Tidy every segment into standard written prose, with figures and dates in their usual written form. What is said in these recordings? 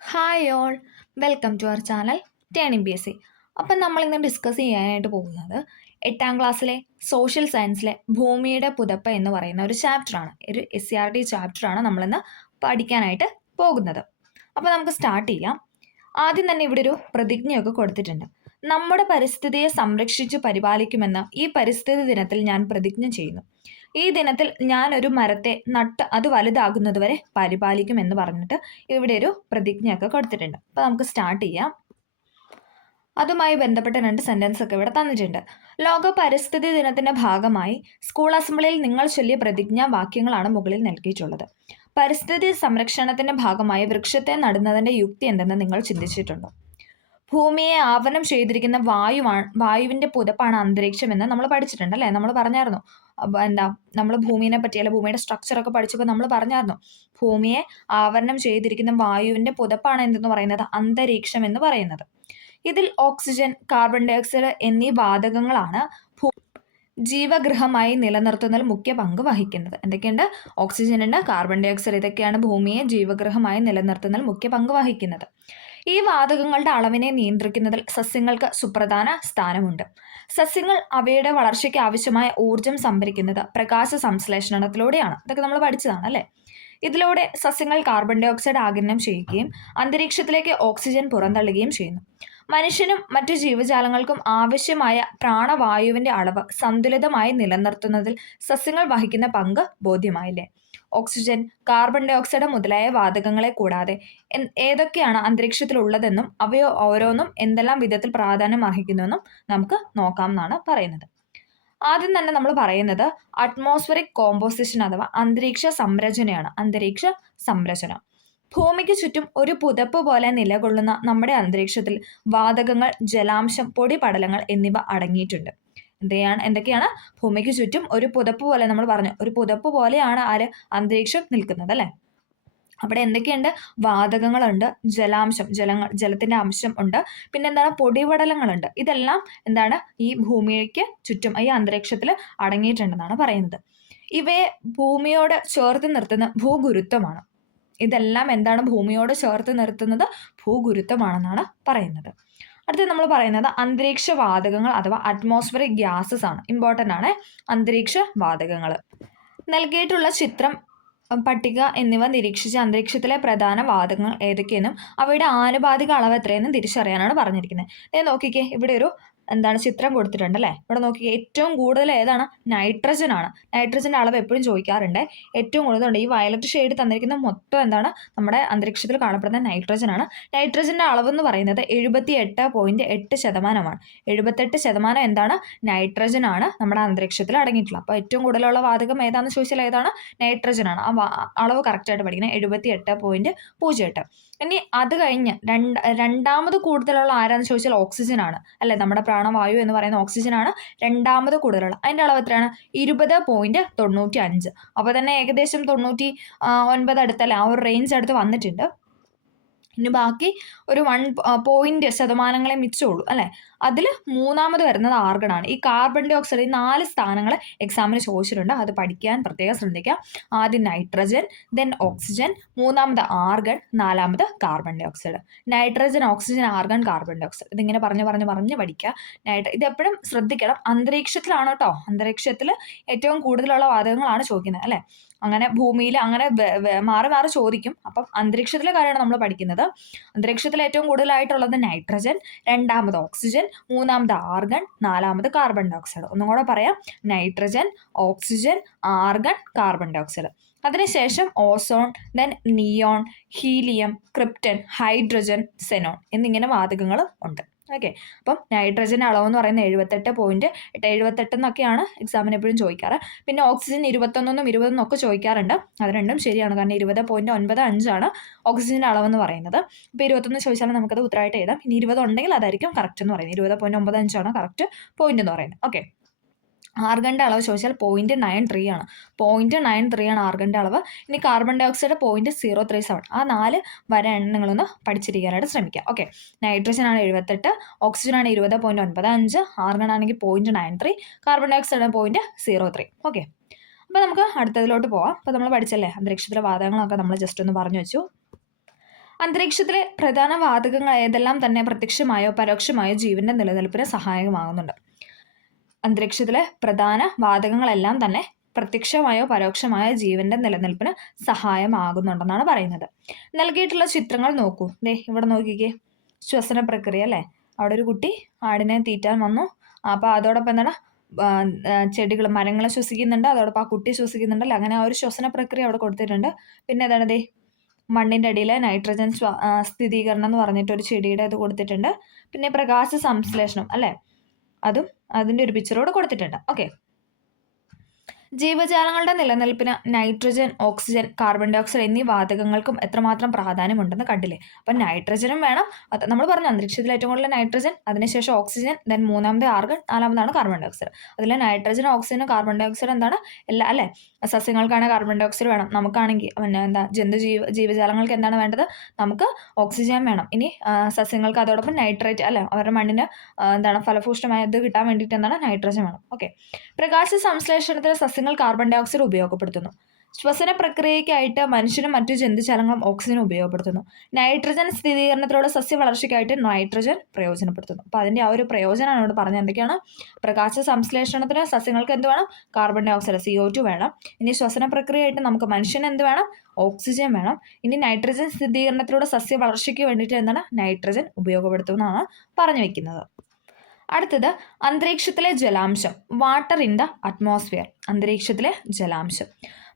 Hi all, welcome to our channel turning B S C. അപ്പം നമ്മളിന്ന് discuss ചെയ്യാനായിട്ട് പോകുന്നത് 8ാം ക്ലാസ്സിലെ സോഷ്യൽ സയൻസിലെ ഭൂമിയുടെ പുതപ്പ് എന്ന് പറയുന്ന ഒരു ചാപ്റ്ററാണ്. ഒരു SCRT ചാപ്റ്ററാണ് നമ്മളിന്ന് പഠിക്കാനായിട്ട് പോകുന്നത്. അപ്പോൾ നമുക്ക് സ്റ്റാർട്ട് ചെയ്യാം. ആദ്യം തന്നെ ഇവിടെ ഒരു പ്രതിജ്ഞയൊക്കെ കൊടുത്തിട്ടുണ്ട്. നമ്മുടെ പരിസ്ഥിതിയെ സംരക്ഷിച്ച് പരിപാലിക്കുമെന്ന് ഈ പരിസ്ഥിതി ദിനത്തിൽ ഞാൻ പ്രതിജ്ഞ ചെയ്യുന്നു. ഈ ദിനത്തിൽ ഞാൻ ഒരു മരത്തെ നട്ട് അത് വലുതാകുന്നതുവരെ പരിപാലിക്കും എന്ന് പറഞ്ഞിട്ട് ഇവിടെ ഒരു പ്രതിജ്ഞയൊക്കെ കൊടുത്തിട്ടുണ്ട്. അപ്പോൾ നമുക്ക് സ്റ്റാർട്ട് ചെയ്യാം. അതുമായി ബന്ധപ്പെട്ട 2 സെന്റൻസ് ഒക്കെ ഇവിടെ തന്നിട്ടുണ്ട്. ലോക പരിസ്ഥിതി ദിനത്തിന്റെ ഭാഗമായി സ്കൂൾ അസംബ്ലിയിൽ നിങ്ങൾ ചൊല്ലിയ പ്രതിജ്ഞാ വാക്യങ്ങളാണ് മുകളിൽ നൽകിയിട്ടുള്ളത്. പരിസ്ഥിതി സംരക്ഷണത്തിന്റെ ഭാഗമായി വൃക്ഷത്തെ നടുന്നതിന്റെ യുക്തി എന്തെന്ന് നിങ്ങൾ ചിന്തിച്ചിട്ടുണ്ടോ? ഭൂമിയെ ആവരണം ചെയ്തിരിക്കുന്ന വായുവിന്റെ പുതപ്പാണ് അന്തരീക്ഷം എന്ന് നമ്മൾ പഠിച്ചിട്ടുണ്ട് അല്ലേ? നമ്മൾ പറഞ്ഞായിരുന്നു. എന്താ നമ്മൾ ഭൂമിയെ പറ്റി അല്ല ഭൂമിയുടെ സ്ട്രക്ചർ ഒക്കെ പഠിച്ചപ്പോൾ നമ്മൾ പറഞ്ഞായിരുന്നു, ഭൂമിയെ ആവരണം ചെയ്തിരിക്കുന്ന വായുവിന്റെ പുതപ്പാണ് എന്തെന്ന് പറയുന്നത് അന്തരീക്ഷം എന്ന് പറയുന്നത്. ഇതിൽ ഓക്സിജൻ, കാർബൺ ഡൈ ഓക്സൈഡ് എന്നീ വാതകങ്ങളാണ് ജീവഗൃഹമായി നിലനിർത്തുന്നതിൽ മുഖ്യ പങ്ക് വഹിക്കുന്നത്. എന്തൊക്കെയുണ്ട്? ഓക്സിജൻ ഉണ്ട്, കാർബൺ ഡൈ ഓക്സൈഡ്, ഇതൊക്കെയാണ് ഭൂമിയെ ജീവഗൃഹമായി നിലനിർത്തുന്നതിൽ മുഖ്യ പങ്ക് വഹിക്കുന്നത്. ഈ വാതകങ്ങളുടെ അളവിനെ നിയന്ത്രിക്കുന്നതിൽ സസ്യങ്ങൾക്ക് സുപ്രധാന സ്ഥാനമുണ്ട്. സസ്യങ്ങൾ അവയുടെ വളർച്ചയ്ക്ക് ആവശ്യമായ ഊർജം സംഭരിക്കുന്നത് പ്രകാശ സംശ്ലേഷണത്തിലൂടെയാണ്. ഇതൊക്കെ നമ്മൾ പഠിച്ചതാണ് അല്ലേ? ഇതിലൂടെ സസ്യങ്ങൾ കാർബൺ ഡൈ ഓക്സൈഡ് ആഗിരണം ചെയ്യുകയും അന്തരീക്ഷത്തിലേക്ക് ഓക്സിജൻ പുറന്തള്ളുകയും ചെയ്യുന്നു. മനുഷ്യനും മറ്റു ജീവജാലങ്ങൾക്കും ആവശ്യമായ പ്രാണവായുവിന്റെ അളവ് സന്തുലിതമായി നിലനിർത്തുന്നതിൽ സസ്യങ്ങൾ വഹിക്കുന്ന പങ്ക് ബോധ്യമായില്ലേ? ഓക്സിജൻ, കാർബൺ ഡൈ ഓക്സൈഡ് മുതലായ വാതകങ്ങളെ കൂടാതെ ഏതൊക്കെയാണ് അന്തരീക്ഷത്തിലുള്ളതെന്നും അവയോ ഓരോന്നും എന്തെല്ലാം വിധത്തിൽ പ്രാധാന്യം അർഹിക്കുന്നുവെന്നും നമുക്ക് നോക്കാം എന്നാണ് പറയുന്നത്. ആദ്യം തന്നെ നമ്മൾ പറയുന്നത് അറ്റ്മോസ്ഫറിക് കോമ്പോസിഷൻ അഥവാ അന്തരീക്ഷ സംരചനയാണ്. അന്തരീക്ഷ സംരചന. ഭൂമിക്ക് ചുറ്റും ഒരു പുതപ്പ് പോലെ നിലകൊള്ളുന്ന നമ്മുടെ അന്തരീക്ഷത്തിൽ വാതകങ്ങൾ, ജലാംശം, പൊടിപടലങ്ങൾ എന്നിവ അടങ്ങിയിട്ടുണ്ട്. എന്തൊക്കെയാണ്? ഭൂമിക്ക് ചുറ്റും ഒരു പുതപ്പ് പോലെ, നമ്മൾ പറഞ്ഞു, ഒരു പുതപ്പ് പോലെയാണ് അന്തരീക്ഷം നിൽക്കുന്നത് അല്ലേ? അവിടെ എന്തൊക്കെയുണ്ട്? വാതകങ്ങളുണ്ട്, ജലത്തിന്റെ അംശം ഉണ്ട്, പിന്നെ എന്താണ്? പൊടിപടലങ്ങളുണ്ട്. ഇതെല്ലാം എന്താണ്? ഈ ഭൂമിക്ക് ചുറ്റും ഈ അന്തരീക്ഷത്തിൽ അടങ്ങിയിട്ടുണ്ടെന്നാണ് പറയുന്നത്. ഇവയെ ഭൂമിയോട് ചേർത്ത് നിർത്തുന്ന ഭൂഗുരുത്വമാണ്. ഇതെല്ലാം എന്താണ്? ഭൂമിയോട് ചേർത്ത് നിർത്തുന്നത് ഭൂഗുരുത്വമാണെന്നാണ് പറയുന്നത്. അടുത്ത് നമ്മൾ പറയുന്നത് അന്തരീക്ഷ വാതകങ്ങൾ അഥവാ അറ്റ്മോസ്ഫറിക് ഗ്യാസസ് ആണ്. ഇമ്പോർട്ടൻ്റ് ആണ് അന്തരീക്ഷ വാതകങ്ങൾ. നൽകിയിട്ടുള്ള ചിത്രം, പട്ടിക എന്നിവ നിരീക്ഷിച്ച് അന്തരീക്ഷത്തിലെ പ്രധാന വാതകങ്ങൾ ഏതൊക്കെയെന്നും അവയുടെ ആനുപാതിക അളവ് എത്രയെന്നും തിരിച്ചറിയാനാണ് പറഞ്ഞിരിക്കുന്നത്. നോക്കിക്കേ, ഇവിടെ ഒരു ചിത്രം കൊടുത്തിട്ടുണ്ട് അല്ലേ? ഇവിടെ നോക്കിക്കേ, ഏറ്റവും കൂടുതൽ ഏതാണ്? നൈട്രജൻ ആണ്. നൈട്രജന്റെ അളവ് എപ്പോഴും ചോദിക്കാറുണ്ട്. ഏറ്റവും കൂടുതലുണ്ട്. ഈ വയലറ്റ് ഷെയ്ഡ് തന്നിരിക്കുന്ന മൊത്തം എന്താണ്? നമ്മുടെ അന്തരീക്ഷത്തിൽ കാണപ്പെടുന്ന നൈട്രജൻ ആണ്. നൈട്രജന്റെ അളവ് എന്ന് പറയുന്നത് 78.8%. 78% എന്താണ്? നൈട്രജൻ ആണ് നമ്മുടെ അന്തരീക്ഷത്തിൽ അടങ്ങിയിട്ടുള്ളത്. അപ്പോൾ ഏറ്റവും കൂടുതലുള്ള വാതകം ഏതാണെന്ന് ചോദിച്ചാൽ ഏതാണ്? നൈട്രജൻ ആണ്. ആ അളവ് കറക്റ്റായിട്ട് പഠിക്കണം. 78.08. ഇനി അത് കഴിഞ്ഞ് രണ്ടാമത് കൂടുതലുള്ള ആരാന്ന് ചോദിച്ചാൽ ഓക്സിജൻ ആണ് അല്ലെ? നമ്മുടെ പ്രാണവായു എന്ന് പറയുന്ന ഓക്സിജൻ ആണ് രണ്ടാമത് കൂടുതലുള്ള. അതിന്റെ അളവ് എത്രയാണ്? 20.95. അപ്പോൾ തന്നെ ഏകദേശം 99 അടുത്തല്ലേ? ആ ഒരു റേഞ്ച് അടുത്ത് വന്നിട്ടുണ്ട്. ഇനി ബാക്കി ഒരു 1 ശതമാനങ്ങളെ മിച്ചമുള്ളൂ അല്ലേ? അതിൽ മൂന്നാമത് വരുന്നത് ആർഗൺ ആണ്. ഈ കാർബൺ ഡൈ ഓക്സൈഡ്, ഈ 4 സ്ഥാനങ്ങൾ എക്സാമിന് ചോദിച്ചിട്ടുണ്ട്. അത് പഠിക്കാൻ പ്രത്യേകം ശ്രദ്ധിക്കുക. ആദ്യം നൈട്രജൻ, ദെൻ ഓക്സിജൻ, മൂന്നാമത് ആർഗൺ, നാലാമത് carbon dioxide. Nitrogen, oxygen, argon, carbon dioxide. ഇതിങ്ങനെ പറഞ്ഞ് പഠിക്കുക. ഇത് എപ്പോഴും ശ്രദ്ധിക്കണം. അന്തരീക്ഷത്തിലാണ് കേട്ടോ. അന്തരീക്ഷത്തിൽ ഏറ്റവും കൂടുതലുള്ള വാതകങ്ങളാണ് ചോദിക്കുന്നത് അല്ലേ? അങ്ങനെ ഭൂമിയിൽ അങ്ങനെ മാറി മാറി ചോദിക്കും. അപ്പം അന്തരീക്ഷത്തിലെ കാര്യമാണ് നമ്മൾ പഠിക്കുന്നത്. അന്തരീക്ഷത്തിൽ ഏറ്റവും കൂടുതലായിട്ടുള്ളത് നൈട്രജൻ, രണ്ടാമത് ഓക്സിജൻ, മൂന്നാമത് ആർഗൺ, നാലാമത് കാർബൺ ഡൈ ഓക്സൈഡ്. ഒന്നും കൂടെ പറയാം: nitrogen, oxygen, argon, carbon dioxide. അതിനുശേഷം ozone, then neon, helium, krypton, hydrogen, xenon എന്നിങ്ങനെ വാതകങ്ങൾ ഉണ്ട്. ഓക്കെ. അപ്പം നൈട്രജൻ അളവെന്ന് പറയുന്നത് 78 എന്നൊക്കെയാണ് എക്സാമിന് എപ്പോഴും ചോദിക്കാറ്. പിന്നെ ഓക്സിജൻ 21 20 ഒക്കെ ചോദിക്കാറുണ്ട്. അത് രണ്ടും ശരിയാണ്. കാരണം 20.95 ഓക്സിജന്റെ അളവെന്ന് പറയുന്നത്. അപ്പോൾ 21 ചോദിച്ചാൽ നമുക്കത് ഉത്തരമായിട്ട് എഴുതാം. ഇനി 20 ഉണ്ടെങ്കിൽ അതായിരിക്കും കറക്റ്റ് എന്ന് പറയുന്നത്. 20.95 കറക്റ്റ് പോയിന്റ് എന്ന് പറയുന്നത്. ഓക്കെ. ആർഗണിൻ്റെ അളവ് ചോദിച്ചാൽ 0.93 ആണ്. 0.93 ആണ് ആർഗണിൻ്റെ അളവ്. ഇനി കാർബൺ ഡൈ ഓക്സൈഡ് 0.037. ആ 4 വര നിങ്ങളൊന്ന് പഠിച്ചിരിക്കാനായിട്ട് ശ്രമിക്കുക. ഓക്കെ. നൈട്രജൻ ആണ് 78, ഓക്സിജൻ ആണ് 20.95, ആർഗൺ ആണെങ്കിൽ 0.93, കാർബൺ ഡൈ ഓക്സൈഡ് 0.03. ഓക്കെ. അപ്പോൾ നമുക്ക് അടുത്തതിലോട്ട് പോവാം. അപ്പോൾ നമ്മൾ പഠിച്ചല്ലേ അന്തരീക്ഷത്തിലെ വാതകങ്ങളൊക്കെ നമ്മൾ ജസ്റ്റ് ഒന്ന് പറഞ്ഞു വെച്ചു. അന്തരീക്ഷത്തിലെ പ്രധാന വാതകങ്ങൾ ഏതെല്ലാം തന്നെ പ്രത്യക്ഷമായോ പരോക്ഷമായോ ജീവന്റെ നിലനിൽപ്പിന് സഹായകമാകുന്നുണ്ട്. അന്തരീക്ഷത്തിലെ പ്രധാന വാതകങ്ങളെല്ലാം തന്നെ പ്രത്യക്ഷമായോ പരോക്ഷമായോ ജീവന്റെ നിലനിൽപ്പിന് സഹായമാകുന്നുണ്ടെന്നാണ് പറയുന്നത്. നൽകിയിട്ടുള്ള ചിത്രങ്ങൾ നോക്കൂ. ദേ ഇവിടെ നോക്കിക്കേ, ശ്വസന പ്രക്രിയ അല്ലേ. അവിടെ ഒരു കുട്ടി ആടിനെ തീറ്റാൻ വന്നു. അപ്പോൾ അതോടൊപ്പം എന്താണ് ചെടികൾ മരങ്ങൾ ശ്വസിക്കുന്നുണ്ട്, അതോടൊപ്പം ആ കുട്ടി ശ്വസിക്കുന്നുണ്ടല്ലോ. അങ്ങനെ ആ ഒരു ശ്വസന പ്രക്രിയ അവിടെ കൊടുത്തിട്ടുണ്ട്. പിന്നെ എന്താണ് ദേ മണ്ണിൻ്റെ അടിയിൽ നൈട്രജൻ സ്ഥിരീകരണം എന്ന് പറഞ്ഞിട്ട് ഒരു ചെടിയുടെ ഇത് കൊടുത്തിട്ടുണ്ട്. പിന്നെ പ്രകാശ സംശ്ലേഷണം അല്ലേ, അതും അതിൻ്റെ ഒരു പിക്ചറോട് കൊടുത്തിട്ടുണ്ട്. ഓക്കെ, ജീവജാലങ്ങളുടെ നിലനിൽപ്പിന് nitrogen, oxygen, carbon dioxide എന്നീ വാതകങ്ങൾക്കും എത്രമാത്രം പ്രാധാന്യമുണ്ടെന്ന് കണ്ടില്ലേ. അപ്പം നൈട്രജനും വേണം. നമ്മൾ പറഞ്ഞു അന്തരീക്ഷത്തിൽ ഏറ്റവും കൂടുതൽ നൈട്രജൻ, അതിനുശേഷം ഓക്സിജൻ, ദെൻ മൂന്നാമത് ആർഗൺ, നാലാമതാണ് കാർബൺ ഡൈ ഓക്സൈഡ്. അതിൽ nitrogen, oxygen, carbon dioxide എന്താണ് അല്ലേ. സസ്യങ്ങൾക്കാണെങ്കിൽ കാർബൺ ഡൈ ഓക്സൈഡ് വേണം, നമുക്കാണെങ്കിൽ പിന്നെ എന്താ ജീവജാലങ്ങൾക്ക് എന്താണ് വേണ്ടത്, നമുക്ക് ഓക്സിജൻ വേണം. ഇനി സസ്യങ്ങൾക്ക് അതോടൊപ്പം നൈട്രേറ്റ് അല്ലേ, അവരുടെ മണ്ണിന് എന്താണ് ഫലഭൂഷ്ടമായ ഇത് കിട്ടാൻ വേണ്ടിയിട്ട് എന്താണ് നൈട്രജൻ വേണം. ഓക്കെ, പ്രകാശ സംശ്ലേഷണത്തിന് സസ്യങ്ങൾ കാർബൺ ഡൈ ഓക്സൈഡ് ഉപയോഗപ്പെടുത്തുന്നു. ശ്വസന പ്രക്രിയയ്ക്കായിട്ട് മനുഷ്യനും മറ്റു ജന്തുജാലങ്ങളും ഓക്സിജൻ ഉപയോഗപ്പെടുത്തുന്നു. നൈട്രജൻ സ്ഥിരീകരണത്തിലൂടെ സസ്യ വളർച്ചയ്ക്കായിട്ട് നൈട്രജൻ പ്രയോജനപ്പെടുത്തുന്നു. അപ്പോൾ അതിൻ്റെ ആ ഒരു പ്രയോജനമാണ് ഇവിടെ പറഞ്ഞത്. എന്തൊക്കെയാണ്? പ്രകാശ സംശ്ലേഷണത്തിന് സസ്യങ്ങൾക്ക് എന്ത് വേണം? കാർബൺ ഡൈ ഓക്സൈഡ് CO2 വേണം. ഇനി ശ്വസന പ്രക്രിയയായിട്ട് നമുക്ക് മനുഷ്യന് എന്ത് വേണം? ഓക്സിജൻ വേണം. ഇനി നൈട്രജൻ സ്ഥിരീകരണത്തിലൂടെ സസ്യ വളർച്ചയ്ക്ക് വേണ്ടിയിട്ട് എന്താണ് നൈട്രജൻ ഉപയോഗപ്പെടുത്തുന്നതാണ് പറഞ്ഞു വെക്കുന്നത്. അടുത്തത് അന്തരീക്ഷത്തിലെ ജലാംശം, വാട്ടർ ഇൻ ദ അറ്റ്മോസ്ഫിയർ. അന്തരീക്ഷത്തിലെ ജലാംശം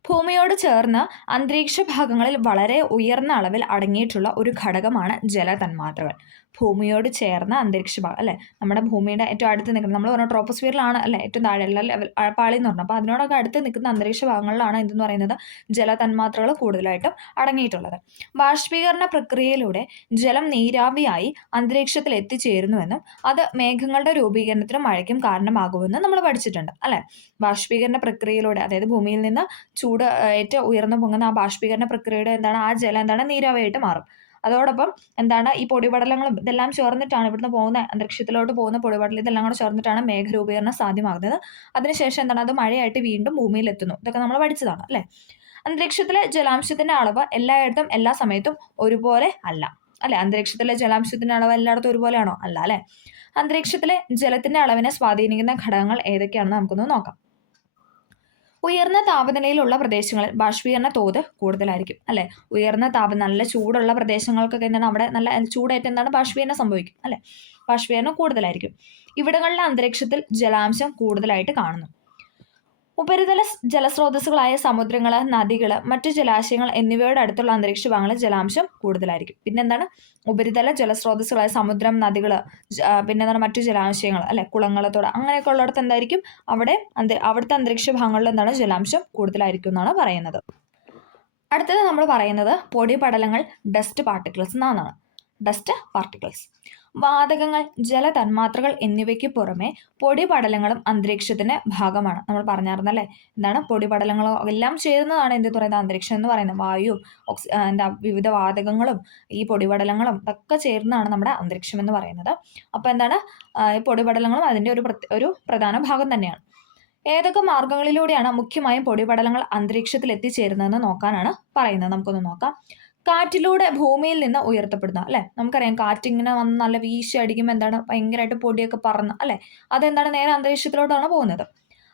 ഭൂമിയോട് ചേർന്ന് അന്തരീക്ഷ ഭാഗങ്ങളിൽ വളരെ ഉയർന്ന അളവിൽ അടങ്ങിയിട്ടുള്ള ഒരു ഘടകമാണ് ജലതന്മാത്രകൾ. ഭൂമിയോട് ചേർന്ന അന്തരീക്ഷ ഭാഗം അല്ലേ, നമ്മുടെ ഭൂമിയുടെ ഏറ്റവും അടുത്ത് നിൽക്കുന്ന, നമ്മൾ പറഞ്ഞ ട്രോപ്പോസ്ഫിയറിലാണ് അല്ലേ ഏറ്റവും താഴെയുള്ള ലെവൽ പാളി എന്ന് പറഞ്ഞത്. അപ്പോൾ അതിനോടൊക്കെ അടുത്ത് നിൽക്കുന്ന അന്തരീക്ഷ ഭാഗങ്ങളിലാണ് എന്തെന്ന് പറയുന്നത് ജലതന്മാത്രകൾ കൂടുതലായിട്ടും അടങ്ങിയിട്ടുള്ളത്. ബാഷ്പീകരണ പ്രക്രിയയിലൂടെ ജലം നീരാവിയായി അന്തരീക്ഷത്തിൽ എത്തിച്ചേരുന്നുവെന്നും അത് മേഘങ്ങളുടെ രൂപീകരണത്തിനും മഴയ്ക്കും കാരണമാകുമെന്നും നമ്മൾ പഠിച്ചിട്ടുണ്ട് അല്ലേ. ബാഷ്പീകരണ പ്രക്രിയയിലൂടെ, അതായത് ഭൂമിയിൽ നിന്ന് ചൂട് ഏറ്റവും ഉയർന്നു പൊങ്ങുന്ന ആ ബാഷ്പീകരണ പ്രക്രിയയുടെ എന്താണ് ആ ജലം എന്താണ് നീരാവിയായിട്ട് മാറും. അതോടൊപ്പം എന്താണ് ഈ പൊടിപടലങ്ങളും ഇതെല്ലാം ചേർന്നിട്ടാണ് ഇവിടുന്ന് പോകുന്ന അന്തരീക്ഷത്തിലോട്ട് പോകുന്ന പൊടിപടലം ഇതെല്ലാം കൂടെ ചേർന്നിട്ടാണ് മേഘരൂപീകരണം സാധ്യമാകുന്നത്. അതിനുശേഷം എന്താണ് അത് മഴയായിട്ട് വീണ്ടും ഭൂമിയിൽ എത്തുന്നു. ഇതൊക്കെ നമ്മൾ പഠിച്ചതാണ് അല്ലേ. അന്തരീക്ഷത്തിലെ ജലാംശത്തിന്റെ അളവ് എല്ലായിടത്തും എല്ലാ സമയത്തും ഒരുപോലെ അല്ല അല്ലെ. അന്തരീക്ഷത്തിലെ ജലാംശത്തിന്റെ അളവ് എല്ലായിടത്തും ഒരുപോലെയാണോ? അല്ല അല്ലെ. അന്തരീക്ഷത്തിലെ ജലത്തിന്റെ അളവിനെ സ്വാധീനിക്കുന്ന ഘടകങ്ങൾ ഏതൊക്കെയാണെന്ന് നമുക്കൊന്ന് നോക്കാം. ഉയർന്ന താപനിലയിലുള്ള പ്രദേശങ്ങളിൽ ബാഷ്പീകരണ തോത് കൂടുതലായിരിക്കും അല്ലേ. ഉയർന്ന നല്ല ചൂടുള്ള പ്രദേശങ്ങൾക്കൊക്കെ എന്താണ് അവിടെ നല്ല ചൂടായിട്ട് എന്താണ് ബാഷ്പീകരണം സംഭവിക്കും അല്ലേ. ബാഷ്പീകരണം കൂടുതലായിരിക്കും. ഇവിടങ്ങളിലെ അന്തരീക്ഷത്തിൽ ജലാംശം കൂടുതലായിട്ട് കാണുന്നു. ഉപരിതല ജലസ്രോതസ്സുകളായ സമുദ്രങ്ങൾ, നദികൾ, മറ്റു ജലാശയങ്ങൾ എന്നിവയുടെ അടുത്തുള്ള അന്തരീക്ഷ ഭാഗങ്ങളിൽ ജലാംശം കൂടുതലായിരിക്കും. പിന്നെന്താണ് ഉപരിതല ജലസ്രോതസ്സുകളായ സമുദ്രം, നദികൾ, പിന്നെന്താണ് മറ്റു ജലാശയങ്ങൾ അല്ലെ, കുളങ്ങൾ, അങ്ങനെയൊക്കെ ഉള്ളിടത്ത് എന്തായിരിക്കും അവിടുത്തെ അന്തരീക്ഷ ഭാഗങ്ങളിൽ എന്താണ് ജലാംശം കൂടുതലായിരിക്കും എന്നാണ് പറയുന്നത്. അടുത്തത് നമ്മൾ പറയുന്നത് പൊടിപടലങ്ങൾ, ഡസ്റ്റ് പാർട്ടിക്കിൾസ് എന്നാണ്. ഡസ്റ്റ് പാർട്ടിക്കിൾസ് വാതകങ്ങൾ, ജലതന്മാത്രകൾ എന്നിവയ്ക്ക് പുറമെ പൊടിപടലങ്ങളും അന്തരീക്ഷത്തിന്റെ ഭാഗമാണ്. നമ്മൾ പറഞ്ഞായിരുന്നല്ലേ എന്താണ് പൊടിപടലങ്ങളോ എല്ലാം ചേരുന്നതാണ് എന്ത് പറയുന്നത് അന്തരീക്ഷം എന്ന് പറയുന്നത്. വായുവും വിവിധ വാതകങ്ങളും ഈ പൊടിപടലങ്ങളും ഇതൊക്കെ ചേരുന്നതാണ് നമ്മുടെ അന്തരീക്ഷം എന്ന് പറയുന്നത്. അപ്പോൾ എന്താണ് ഈ പൊടിപടലങ്ങളും അതിൻ്റെ ഒരു പ്രധാന ഭാഗം തന്നെയാണ്. ഏതൊക്കെ മാർഗങ്ങളിലൂടെയാണ് മുഖ്യമായും പൊടിപടലങ്ങൾ അന്തരീക്ഷത്തിൽ എത്തിച്ചേരുന്നതെന്ന് നോക്കാനാണ് പറയുന്നത്. നമുക്കൊന്ന് നോക്കാം. കാറ്റിലൂടെ ഭൂമിയിൽ നിന്ന് ഉയർത്തപ്പെടുന്ന അല്ലെ. നമുക്കറിയാം കാറ്റിങ്ങനെ വന്ന് നല്ല വീശി അടിക്കുമ്പോൾ എന്താണ് ഭയങ്കരമായിട്ട് പൊടിയൊക്കെ പറന്ന് അല്ലെ, അതെന്താണ് നേരെ അന്തരീക്ഷത്തിലോട്ടാണ് പോകുന്നത്.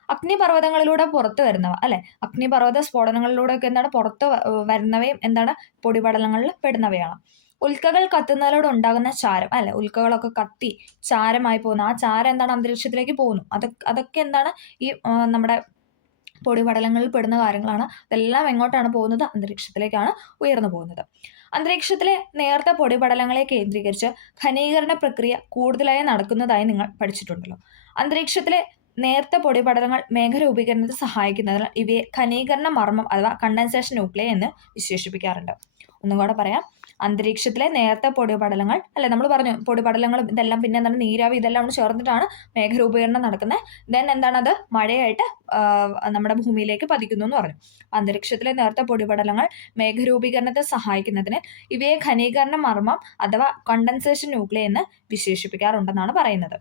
അഗ്നിപർവ്വതങ്ങളിലൂടെ പുറത്തു വരുന്നവ അല്ലെ, അഗ്നിപർവ്വത സ്ഫോടനങ്ങളിലൂടെയൊക്കെ എന്താണ് പുറത്ത് വരുന്നവയും എന്താണ് പൊടിപടലങ്ങളിൽ പെടുന്നവയാണ്. ഉൽക്കകൾ കത്തുന്നതിലൂടെ ഉണ്ടാകുന്ന ചാരം അല്ലെ, ഉൽക്കകളൊക്കെ കത്തി ചാരമായി പോകുന്നു. ആ ചാരം എന്താണ് അന്തരീക്ഷത്തിലേക്ക് പോകുന്നു. അതൊക്കെ എന്താണ് ഈ നമ്മുടെ പൊടിപടലങ്ങളിൽ പെടുന്ന കാര്യങ്ങളാണ്. അതെല്ലാം എങ്ങോട്ടാണ് പോകുന്നത്? അന്തരീക്ഷത്തിലേക്കാണ് ഉയർന്നു പോകുന്നത്. അന്തരീക്ഷത്തിലെ നേർത്ത പൊടിപടലങ്ങളെ കേന്ദ്രീകരിച്ച് ഘനീകരണ പ്രക്രിയ കൂടുതലായി നടക്കുന്നതായി നിങ്ങൾ പഠിച്ചിട്ടുണ്ടല്ലോ. അന്തരീക്ഷത്തിലെ നേർത്ത പൊടിപടലങ്ങൾ മേഘരൂപീകരണത്തിൽ സഹായിക്കുന്നതിനാൽ ഇവയെ ഘനീകരണ മർമ്മം അഥവാ കണ്ടൻസേഷൻ ന്യൂക്ലിയ എന്ന് വിശേഷിപ്പിക്കാറുണ്ട്. ഒന്നും കൂടെ പറയാം. അന്തരീക്ഷത്തിലെ നേർത്ത പൊടിപടലങ്ങൾ അല്ലെ, നമ്മൾ പറഞ്ഞു പൊടിപടലങ്ങളും ഇതെല്ലാം പിന്നെ എന്താണ് നീരാവി ഇതെല്ലാം ചേർന്നിട്ടാണ് മേഘരൂപീകരണം നടക്കുന്നത്. ദെൻ എന്താണത് മഴയായിട്ട് നമ്മുടെ ഭൂമിയിലേക്ക് പതിക്കുന്നു എന്ന് പറഞ്ഞു. അന്തരീക്ഷത്തിലെ നേർത്ത പൊടിപടലങ്ങൾ മേഘരൂപീകരണത്തെ സഹായിക്കുന്നതിന് ഇവയെ ഘനീകരണ മർമ്മം അഥവാ കണ്ടൻസേഷൻ ന്യൂക്ലിയ എന്ന് വിശേഷിപ്പിക്കാറുണ്ടെന്നാണ് പറയുന്നത്.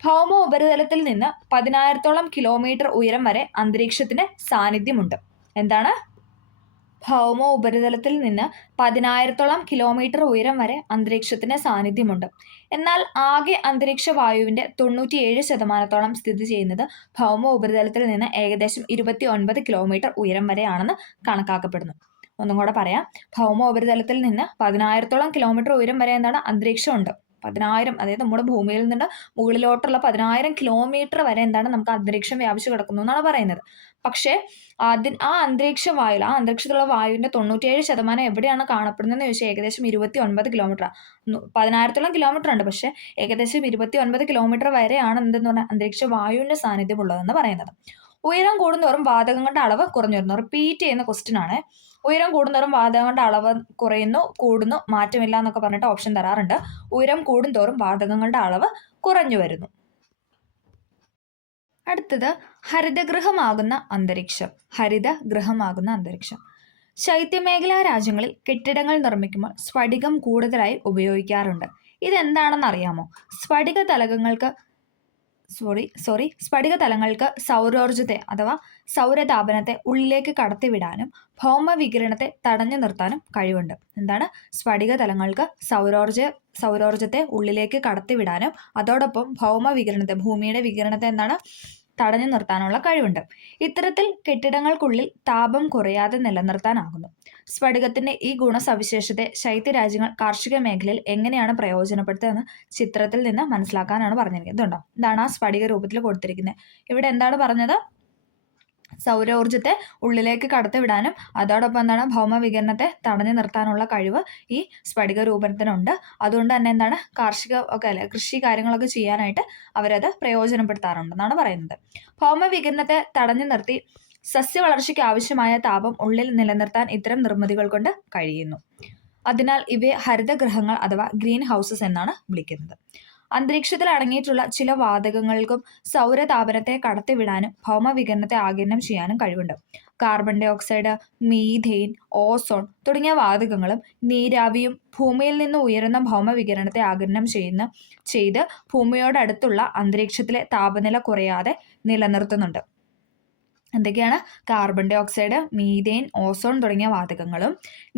ഭൗമ ഉപരിതലത്തിൽ നിന്ന് 10,000-ഓളം കിലോമീറ്റർ ഉയരം വരെ അന്തരീക്ഷത്തിന് സാന്നിധ്യമുണ്ട്. എന്താണ് ഭൗമ ഉപരിതലത്തിൽ നിന്ന് 10,000-ഓളം കിലോമീറ്റർ ഉയരം വരെ അന്തരീക്ഷത്തിന്റെ സാന്നിധ്യമുണ്ട്. എന്നാൽ ആകെ അന്തരീക്ഷ വായുവിന്റെ 97% സ്ഥിതി ചെയ്യുന്നത് ഭൗമ ഉപരിതലത്തിൽ നിന്ന് ഏകദേശം 29 കിലോമീറ്റർ ഉയരം വരെയാണെന്ന് കണക്കാക്കപ്പെടുന്നു. ഒന്നും കൂടെ പറയാം. ഭൗമ ഉപരിതലത്തിൽ നിന്ന് 10,000-ഓളം കിലോമീറ്റർ ഉയരം വരെ എന്താണ് അന്തരീക്ഷമുണ്ട്. 10,000, അതായത് നമ്മുടെ ഭൂമിയിൽ നിന്ന് മുകളിലോട്ടുള്ള 10,000 കിലോമീറ്റർ വരെ എന്താണ് നമുക്ക് അന്തരീക്ഷം വ്യാപിച്ചു കിടക്കുന്നു എന്നാണ് പറയുന്നത്. പക്ഷേ ആ അന്തരീക്ഷത്തിലുള്ള വായുവിന്റെ 97% എവിടെയാണ് കാണപ്പെടുന്നതെന്ന് ചോദിച്ചാൽ ഏകദേശം 29 കിലോമീറ്റർ. 10,000-ഓളം കിലോമീറ്റർ ഉണ്ട്, പക്ഷേ ഏകദേശം 29 കിലോമീറ്റർ വരെയാണ് എന്തെന്ന് പറഞ്ഞാൽ അന്തരീക്ഷ വായുവിന്റെ സാന്നിധ്യമുള്ളതെന്ന് പറയുന്നത്. ഉയരം കൂടുന്തോറും വാതകങ്ങളുടെ അളവ് കുറഞ്ഞു വരുന്നു. റിപ്പീറ്റ് ചെയ്യുന്ന ക്വസ്റ്റ്യൻ ആണ്. ഉയരം കൂടുന്തോറും വാതകങ്ങളുടെ അളവ് കുറയുന്നു, കൂടുന്നു, മാറ്റമില്ല എന്നൊക്കെ പറഞ്ഞിട്ട് ഓപ്ഷൻ തരാറുണ്ട്. ഉയരം കൂടുന്തോറും വാതകങ്ങളുടെ അളവ് കുറഞ്ഞു വരുന്നു. അടുത്തത് ഹരിതഗൃഹമാകുന്ന അന്തരീക്ഷം. ഹരിതഗൃഹമാകുന്ന അന്തരീക്ഷം. ശൈത്യമേഖലാ രാജ്യങ്ങളിൽ കെട്ടിടങ്ങൾ നിർമ്മിക്കുമ്പോൾ സ്ഫടികം കൂടുതലായി ഉപയോഗിക്കാറുണ്ട്. ഇതെന്താണെന്ന് അറിയാമോ? സ്ഫടികതലങ്ങൾക്ക് സൗരോർജ്ജത്തെ അഥവാ സൗരതാപനത്തെ ഉള്ളിലേക്ക് കടത്തിവിടാനും ഭൗമവികിരണത്തെ തടഞ്ഞു നിർത്താനും കഴിവുണ്ട്. എന്താണ്? സ്ഫടികതലങ്ങൾക്ക് സൗരോർജ്ജത്തെ ഉള്ളിലേക്ക് കടത്തിവിടാനും അതോടൊപ്പം ഭൂമിയുടെ വികിരണത്തെ എന്താണ് തടഞ്ഞു നിർത്താനുള്ള കഴിവുണ്ട്. ഇത്തരത്തിൽ കെട്ടിടങ്ങൾക്കുള്ളിൽ താപം കുറയാതെ നിലനിർത്താനാകുന്നു. സ്ഫടികത്തിന്റെ ഈ ഗുണസവിശേഷത്തെ ശൈത്യരാജ്യങ്ങൾ കാർഷിക മേഖലയിൽ എങ്ങനെയാണ് പ്രയോജനപ്പെടുത്തുകയെന്ന് ചിത്രത്തിൽ നിന്ന് മനസ്സിലാക്കാനാണ് പറഞ്ഞിരിക്കുന്നത്. ഇതുണ്ടോ? ഇതാണ് ആ സ്ഫടിക രൂപത്തിൽ കൊടുത്തിരിക്കുന്നത്. ഇവിടെ എന്താണ് പറഞ്ഞത്? സൗരോർജ്ജത്തെ ഉള്ളിലേക്ക് കടത്തിവിടാനും അതോടൊപ്പം എന്താണ് ഭൗമവികിരണത്തെ തടഞ്ഞു നിർത്താനുള്ള കഴിവ് ഈ സ്ഫടിക രൂപത്തിനുണ്ട്. അതുകൊണ്ട് തന്നെ എന്താണ് കൃഷി കാര്യങ്ങളൊക്കെ ചെയ്യാനായിട്ട് അവരത് പ്രയോജനപ്പെടുത്താറുണ്ടെന്നാണ് പറയുന്നത്. ഭൗമവികിരണത്തെ തടഞ്ഞു നിർത്തി സസ്യവളർച്ചയ്ക്ക് ആവശ്യമായ താപം ഉള്ളിൽ നിലനിർത്താൻ ഇത്തരം നിർമ്മിതികൾ കൊണ്ട് കഴിയുന്നു. അതിനാൽ ഇവയെ ഹരിതഗൃഹങ്ങൾ അഥവാ ഗ്രീൻ ഹൗസസ് എന്നാണ് വിളിക്കുന്നത്. അന്തരീക്ഷത്തിൽ അടങ്ങിയിട്ടുള്ള ചില വാതകങ്ങൾക്കും സൗരതാപനത്തെ കടത്തിവിടാനും ഭൗമവികിരണത്തെ ആഗിരണം ചെയ്യാനും കഴിവുണ്ട്. Carbon dioxide, methane, ozone തുടങ്ങിയ വാതകങ്ങളും നീരാവിയും ഭൂമിയിൽ നിന്ന് ഉയരുന്ന ഭൗമവികിരണത്തെ ആഗിരണം ചെയ്ത് ഭൂമിയോടടുത്തുള്ള അന്തരീക്ഷത്തിലെ താപനില കുറയാതെ നിലനിർത്തുന്നുണ്ട്. എന്തൊക്കെയാണ്? Carbon dioxide, methane, ozone തുടങ്ങിയ വാതകങ്ങളും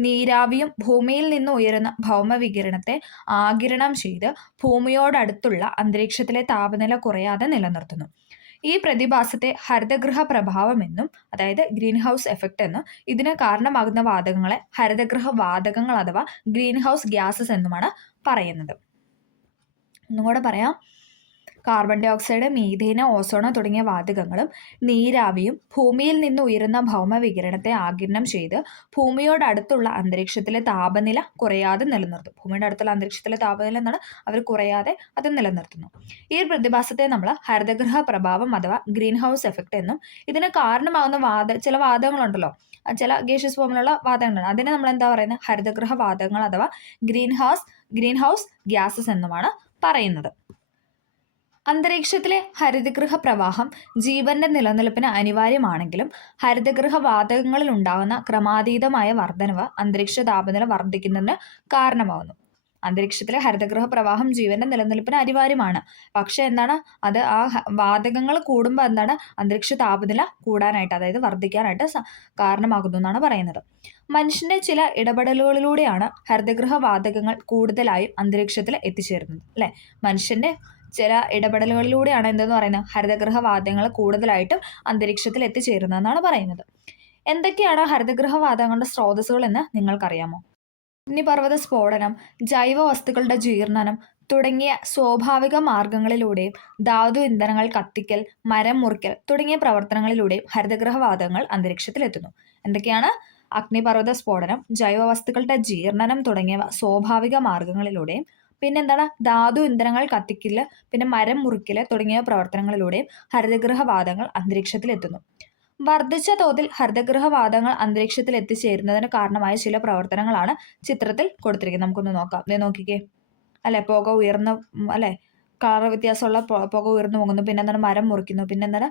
നീരാവിയും ഭൂമിയിൽ നിന്ന് ഉയരുന്ന ഭൗമവികിരണത്തെ ആഗിരണം ചെയ്ത് ഭൂമിയോടടുത്തുള്ള അന്തരീക്ഷത്തിലെ താപനില കുറയാതെ നിലനിർത്തുന്നു. ഈ പ്രതിഭാസത്തെ ഹരിതഗൃഹ പ്രഭാവം എന്നും, അതായത് ഗ്രീൻ ഹൗസ് എഫക്റ്റ് എന്നും, ഇതിന് കാരണമാകുന്ന വാതകങ്ങളെ ഹരിതഗൃഹ വാതകങ്ങൾ അഥവാ ഗ്രീൻ ഹൗസ് ഗ്യാസസ് എന്നുമാണ് പറയുന്നത്. ഒന്നും കൂടെ പറയാം. Carbon dioxide, methane, ozone തുടങ്ങിയ വാതകങ്ങളും നീരാവിയും ഭൂമിയിൽ നിന്ന് ഉയരുന്ന ഭൗമവികിരണത്തെ ആഗിരണം ചെയ്ത് ഭൂമിയോടടുത്തുള്ള അന്തരീക്ഷത്തിലെ താപനില കുറയാതെ നിലനിർത്തും. ഭൂമിയുടെ അടുത്തുള്ള അന്തരീക്ഷത്തിലെ താപനില എന്താണ്? അവർ കുറയാതെ അത് നിലനിർത്തുന്നു. ഈ പ്രതിഭാസത്തെ നമ്മൾ ഹരിതഗൃഹ പ്രഭാവം അഥവാ ഗ്രീൻ ഹൗസ് എഫക്റ്റ് എന്നും, ഇതിന് കാരണമാകുന്ന ചില വാതകങ്ങളുണ്ടല്ലോ, ചില ഗേഷ്യസ് ഫോമിലുള്ള വാതകങ്ങളാണ്, അതിനെ നമ്മൾ എന്താ പറയുന്നത്? ഹരിതഗൃഹ വാതകങ്ങൾ അഥവാ ഗ്രീൻ ഹൗസ് ഗ്യാസസ് എന്നുമാണ് പറയുന്നത്. അന്തരീക്ഷത്തിലെ ഹരിതഗൃഹ പ്രവാഹം ജീവന്റെ നിലനിൽപ്പിന് അനിവാര്യമാണെങ്കിലും ഹരിതഗൃഹ വാതകങ്ങളിൽ ഉണ്ടാകുന്ന ക്രമാതീതമായ വർധനവ് അന്തരീക്ഷ താപനില വർദ്ധിക്കുന്നതിന് കാരണമാകുന്നു. അന്തരീക്ഷത്തിലെ ഹരിതഗൃഹ പ്രവാഹം ജീവന്റെ നിലനിൽപ്പിന് അനിവാര്യമാണ്. പക്ഷെ എന്താണ്? അത് ആ വാതകങ്ങൾ കൂടുമ്പോൾ എന്താണ്? അന്തരീക്ഷ താപനില കൂടാനായിട്ട്, അതായത് വർദ്ധിക്കാനായിട്ട് കാരണമാകുന്നു എന്നാണ് പറയുന്നത്. മനുഷ്യന്റെ ചില ഇടപെടലുകളിലൂടെയാണ് ഹരിതഗൃഹ വാതകങ്ങൾ കൂടുതലായും അന്തരീക്ഷത്തിൽ എത്തിച്ചേരുന്നത്. അല്ലെ? മനുഷ്യന്റെ ചില ഇടപെടലുകളിലൂടെയാണ് എന്തെന്ന് പറയുന്നത്? ഹരിതഗൃഹ വാതകങ്ങൾ കൂടുതലായിട്ടും അന്തരീക്ഷത്തിൽ എത്തിച്ചേരുന്നതെന്നാണ് പറയുന്നത്. എന്തൊക്കെയാണ് ഹരിതഗൃഹ വാതകങ്ങളുടെ സ്രോതസ്സുകൾ എന്ന് നിങ്ങൾക്കറിയാമോ? അഗ്നിപർവ്വത സ്ഫോടനം, ജൈവ വസ്തുക്കളുടെ ജീർണനം തുടങ്ങിയ സ്വാഭാവിക മാർഗങ്ങളിലൂടെയും ധാതു ഇന്ധനങ്ങൾ കത്തിക്കൽ, മരം മുറിക്കൽ തുടങ്ങിയ പ്രവർത്തനങ്ങളിലൂടെയും ഹരിതഗൃഹ വാതകങ്ങൾ അന്തരീക്ഷത്തിൽ എത്തുന്നു. എന്തൊക്കെയാണ്? അഗ്നിപർവ്വത സ്ഫോടനം, ജൈവ വസ്തുക്കളുടെ ജീർണനം തുടങ്ങിയവ സ്വാഭാവിക മാർഗങ്ങളിലൂടെയും, പിന്നെന്താണ്? ധാതു ഇന്ധനങ്ങൾ കത്തിക്കല്, പിന്നെ മരം മുറിക്കല് തുടങ്ങിയ പ്രവർത്തനങ്ങളിലൂടെയും ഹരിതഗൃഹ വാതകങ്ങൾ അന്തരീക്ഷത്തിൽ എത്തുന്നു. വർദ്ധിച്ച തോതിൽ ഹരിതഗൃഹ വാതകങ്ങൾ അന്തരീക്ഷത്തിൽ എത്തിച്ചേരുന്നതിന് കാരണമായ ചില പ്രവർത്തനങ്ങളാണ് ചിത്രത്തിൽ കൊടുത്തിരിക്കുന്നത്. നമുക്കൊന്ന് നോക്കാം. നോക്കിക്കേ, അല്ലെ? പുക ഉയർന്ന, അല്ലെ, കളർ വ്യത്യാസമുള്ള പുക ഉയർന്നു പോകുന്നു. പിന്നെ എന്താണ്? മരം മുറിക്കുന്നു. പിന്നെ എന്താണ്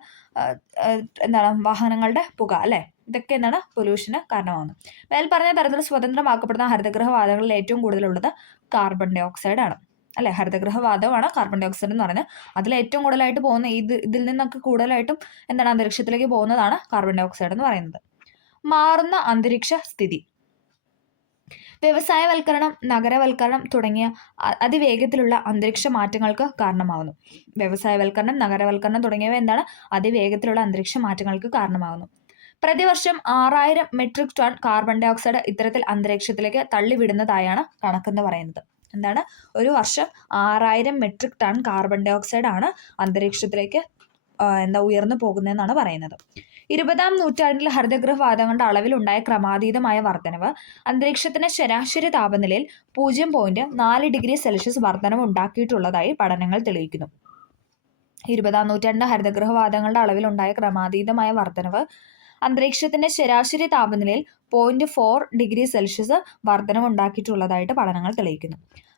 വാഹനങ്ങളുടെ പുക, അല്ലെ? ഇതൊക്കെ എന്താണ്? പൊല്യൂഷന് കാരണമാകുന്നു. മേൽപ്പറഞ്ഞ തരത്തിൽ സ്വതന്ത്രമാക്കപ്പെടുന്ന ഹരിതഗൃഹ വാതകങ്ങളിൽ ഏറ്റവും കൂടുതലുള്ളത് കാർബൺ ഡൈ ഓക്സൈഡ് ആണ്. അല്ലെ? ഹരിതഗൃഹ വാതകമാണ് കാർബൺ ഡൈ ഓക്സൈഡ് എന്ന് പറയുന്നത്. അതിൽ ഏറ്റവും കൂടുതലായിട്ട് പോകുന്ന ഇതിൽ നിന്നൊക്കെ കൂടുതലായിട്ടും എന്താണ്? അന്തരീക്ഷത്തിലേക്ക് പോകുന്നതാണ് കാർബൺ ഡൈ ഓക്സൈഡ് എന്ന് പറയുന്നത്. മാറുന്ന അന്തരീക്ഷ സ്ഥിതി. വ്യവസായവൽക്കരണം, നഗരവൽക്കരണം തുടങ്ങിയ അതിവേഗത്തിലുള്ള അന്തരീക്ഷ മാറ്റങ്ങൾക്ക് കാരണമാകുന്നു. വ്യവസായവൽക്കരണം, നഗരവൽക്കരണം തുടങ്ങിയവ എന്താണ്? അതിവേഗത്തിലുള്ള അന്തരീക്ഷ മാറ്റങ്ങൾക്ക് കാരണമാകുന്നു. പ്രതിവർഷം 6000 metric ton carbon dioxide ഇത്തരത്തിൽ അന്തരീക്ഷത്തിലേക്ക് തള്ളിവിടുന്നതായാണ് കണക്കെന്ന് പറയുന്നത്. എന്താണ്? ഒരു വർഷം 6000 metric ton carbon dioxide ആണ് അന്തരീക്ഷത്തിലേക്ക് ഉയർന്നു പോകുന്നതെന്നാണ് പറയുന്നത്. 20ാം നൂറ്റാണ്ടിൽ ഹരിതഗൃഹവാതകങ്ങളുടെ അളവിലുണ്ടായ ക്രമാതീതമായ വർധനവ് അന്തരീക്ഷത്തിന്റെ ശരാശരി താപനിലയിൽ 0.4 ഡിഗ്രി സെൽഷ്യസ് വർധനവ് ഉണ്ടാക്കിയിട്ടുള്ളതായി പഠനങ്ങൾ തെളിയിക്കുന്നു. 20ാം നൂറ്റാണ്ടിൽ ഹരിതഗൃഹവാതകങ്ങളുടെ അളവിലുണ്ടായ ക്രമാതീതമായ വർധനവ് അന്തരീക്ഷത്തിന്റെ ശരാശരി താപനിലയിൽ 0.4 ഡിഗ്രി സെൽഷ്യസ് വർധനവ് ഉണ്ടാക്കിയിട്ടുള്ളതായിട്ട് പഠനങ്ങൾ തെളിയിക്കുന്നു.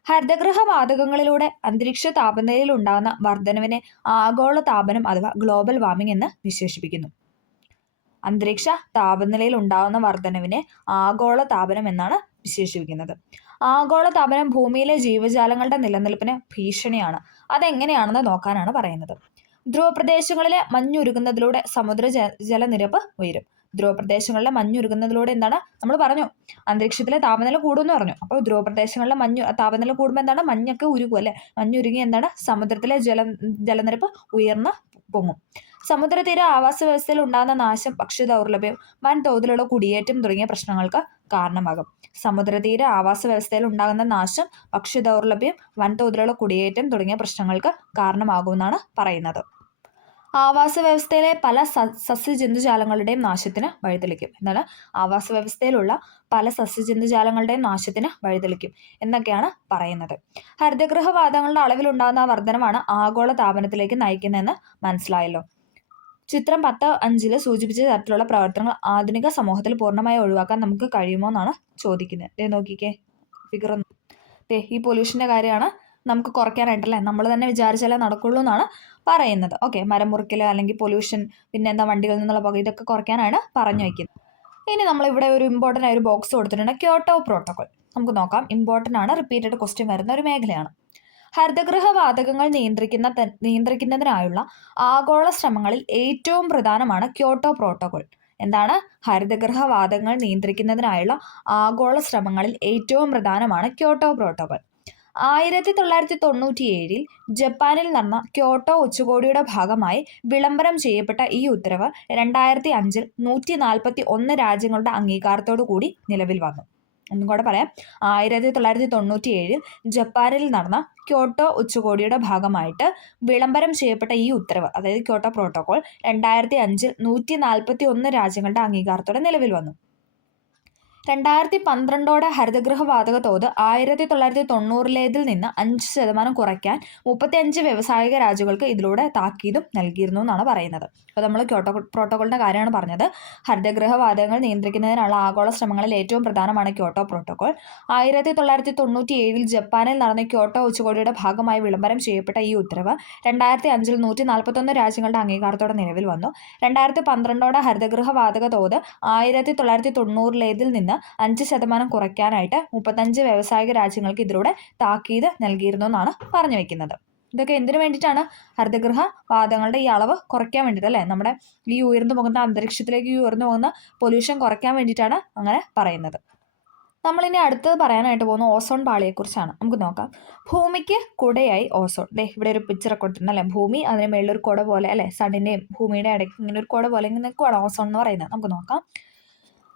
ഹരിതഗൃഹവാതകങ്ങളിലൂടെ അന്തരീക്ഷ താപനിലയിൽ ഉണ്ടാകുന്ന വർധനവിനെ ആഗോള താപനം അഥവാ ഗ്ലോബൽ വാർമിംഗ് എന്ന് വിശേഷിപ്പിക്കുന്നു. അന്തരീക്ഷ താപനിലയിൽ ഉണ്ടാകുന്ന വർധനവിനെ ആഗോള താപനം എന്നാണ് വിശേഷിപ്പിക്കുന്നത്. ആഗോള താപനം ഭൂമിയിലെ ജീവജാലങ്ങളുടെ നിലനിൽപ്പിന് ഭീഷണിയാണ്. അതെങ്ങനെയാണെന്ന് നോക്കാനാണ് പറയുന്നത്. ധ്രുവപ്രദേശങ്ങളിലെ മഞ്ഞുരുകുന്നതിലൂടെ സമുദ്ര ജലനിരപ്പ് ഉയരും. ധ്രുവപ്രദേശങ്ങളിലെ മഞ്ഞുരുകുന്നതിലൂടെ എന്താണ്? നമ്മൾ പറഞ്ഞു അന്തരീക്ഷത്തിലെ താപനില കൂടുമെന്ന് പറഞ്ഞു. അപ്പോൾ ധ്രുവപ്രദേശങ്ങളിലെ താപനില കൂടുമ്പോൾ എന്താണ്? മഞ്ഞൊക്കെ ഉരുകും അല്ലെ? മഞ്ഞുരുകി എന്താണ്? സമുദ്രത്തിലെ ജലനിരപ്പ് ഉയർന്ന് പൊങ്ങും. സമുദ്രതീര ആവാസ വ്യവസ്ഥയിൽ ഉണ്ടാകുന്ന നാശം, ഭക്ഷ്യ ദൗർലഭ്യം, വൻതോതിലുള്ള കുടിയേറ്റം തുടങ്ങിയ പ്രശ്നങ്ങൾക്ക് കാരണമാകും. സമുദ്രതീര ആവാസ വ്യവസ്ഥയിൽ ഉണ്ടാകുന്ന നാശം, ഭക്ഷ്യ ദൗർലഭ്യം, വൻതോതിലുള്ള കുടിയേറ്റം തുടങ്ങിയ പ്രശ്നങ്ങൾക്ക് കാരണമാകുമെന്നാണ് പറയുന്നത്. ആവാസ വ്യവസ്ഥയിലെ പല സസ്യജന്തുജാലങ്ങളുടെയും നാശത്തിന് വഴിതെളിക്കും. എന്താണ്? ആവാസ വ്യവസ്ഥയിലുള്ള പല സസ്യജന്തുജാലങ്ങളുടെയും നാശത്തിന് വഴിതെളിക്കും എന്നൊക്കെയാണ് പറയുന്നത്. ഹരിതഗൃഹവാതകങ്ങളുടെ അളവിലുണ്ടാകുന്ന വർധനമാണ് ആഗോള താപനത്തിലേക്ക് നയിക്കുന്നതെന്ന് മനസ്സിലായല്ലോ. ചിത്രം 10.5 സൂചിപ്പിച്ച തരത്തിലുള്ള പ്രവർത്തനങ്ങൾ ആധുനിക സമൂഹത്തിൽ പൂർണ്ണമായി ഒഴിവാക്കാൻ നമുക്ക് കഴിയുമോ എന്നാണ് ചോദിക്കുന്നത്. നോക്കിക്കേ ഫിഗർ. ഈ പൊല്യൂഷൻ്റെ കാര്യമാണ് നമുക്ക് കുറയ്ക്കാനായിട്ടല്ലേ, നമ്മൾ തന്നെ വിചാരിച്ചാലേ നടക്കുള്ളൂ എന്നാണ് പറയുന്നത്. ഓക്കെ, മരം മുറിക്കൽ അല്ലെങ്കിൽ പൊല്യൂഷൻ, പിന്നെ എന്താ വണ്ടികളിൽ നിന്നുള്ള പുക, ഇതൊക്കെ കുറയ്ക്കാനാണ് പറഞ്ഞു വയ്ക്കുന്നത്. ഇനി നമ്മളിവിടെ ഒരു ഇമ്പോർട്ടൻ്റ് ആയ ഒരു ബോക്സ് കൊടുത്തിട്ടുണ്ട്, ക്യോട്ടോ പ്രോട്ടോകോൾ. നമുക്ക് നോക്കാം. ഇമ്പോർട്ടൻ്റ് ആണ്, റിപ്പീറ്റഡ് ക്വസ്റ്റ്യൻ വരുന്ന ഒരു മേഖലയാണ്. ഹരിതഗൃഹവാതകങ്ങൾ നിയന്ത്രിക്കുന്നതിനായുള്ള ആഗോള ശ്രമങ്ങളിൽ ഏറ്റവും പ്രധാനമാണ് ക്യോട്ടോ പ്രോട്ടോകോൾ. എന്താണ്? ഹരിതഗൃഹവാതകങ്ങൾ നിയന്ത്രിക്കുന്നതിനായുള്ള ആഗോള ശ്രമങ്ങളിൽ ഏറ്റവും പ്രധാനമാണ് ക്യോട്ടോ പ്രോട്ടോകോൾ. 1997 ജപ്പാനിൽ നടന്ന ക്യോട്ടോ ഉച്ചകോടിയുടെ ഭാഗമായി വിളംബരം ചെയ്യപ്പെട്ട ഈ ഉത്തരവ് 2005 141 രാജ്യങ്ങളുടെ അംഗീകാരത്തോടു കൂടി നിലവിൽ വന്നു. ഒന്നും കൂടെ പറയാം. 1997 ജപ്പാനിൽ നടന്ന ക്യോട്ടോ ഉച്ചകോടിയുടെ ഭാഗമായിട്ട് വിളംബരം ചെയ്യപ്പെട്ട ഈ ഉത്തരവ്, അതായത് ക്യോട്ടോ പ്രോട്ടോകോൾ, 2005 141 രാജ്യങ്ങളുടെ അംഗീകാരത്തോടെ നിലവിൽ വന്നു. 2012 ഹരിതഗൃഹവാതക തോത് 1990 നിന്ന് 5% കുറയ്ക്കാൻ 35 വ്യാവസായിക രാജ്യങ്ങൾക്ക് ഇതിലൂടെ താക്കീതും നൽകിയിരുന്നു എന്നാണ് പറയുന്നത്. അപ്പോൾ നമ്മൾ ക്യോട്ടോ പ്രോട്ടോകോളിൻ്റെ കാര്യമാണ് പറഞ്ഞത്. ഹരിതഗൃഹവാതകങ്ങൾ നിയന്ത്രിക്കുന്നതിനുള്ള ആഗോള ശ്രമങ്ങളിൽ ഏറ്റവും പ്രധാനമാണ് ക്യോട്ടോ പ്രോട്ടോകോൾ. 1997 ജപ്പാനിൽ നടന്ന ക്യോട്ടോ ഉച്ചകോടിയുടെ ഭാഗമായി വിളംബരം ചെയ്യപ്പെട്ട ഈ ഉത്തരവ് 2005 141 രാജ്യങ്ങളുടെ അംഗീകാരത്തോടെ നിലവിൽ വന്നു. 2012 ഹരിതഗൃഹവാതക തോത് 1990 നിന്ന് 5% കുറയ്ക്കാനായിട്ട് 35 വ്യാവസായിക രാജ്യങ്ങൾക്ക് ഇതിലൂടെ താക്കീത് നൽകിയിരുന്നു എന്നാണ് പറഞ്ഞു വയ്ക്കുന്നത്. ഇതൊക്കെ എന്തിനു വേണ്ടിയിട്ടാണ്? ഹരിതഗൃഹ വാതകങ്ങളുടെ ഈ അളവ് കുറയ്ക്കാൻ വേണ്ടിയിട്ട് അല്ലേ, നമ്മുടെ ഈ ഉയർന്നു പോകുന്ന അന്തരീക്ഷത്തിലേക്ക് ഉയർന്നു പോകുന്ന പൊല്യൂഷൻ കുറയ്ക്കാൻ വേണ്ടിയിട്ടാണ് അങ്ങനെ പറയുന്നത്. നമ്മളിനി അടുത്തത് പറയാനായിട്ട് പോകുന്ന ഓസോൺ പാളിയെക്കുറിച്ചാണ്. നമുക്ക് നോക്കാം. ഭൂമിക്ക് കുടയായി ഓസോൺ. ഇവിടെ ഒരു പിക്ചറൊക്കെ കൊടുത്തിട്ടുണ്ട് അല്ലേ. ഭൂമി അതിന് മേളിലൊരു കുട പോലെ അല്ലേ, സണ്ണിൻ്റെയും ഭൂമിയുടെ ഇടയ്ക്ക് ഇങ്ങനെ ഒരു കുട പോലെ ഇങ്ങനെ നിൽക്കുവാണ് ഓസോൺ എന്ന് പറയുന്നത്. നമുക്ക് നോക്കാം.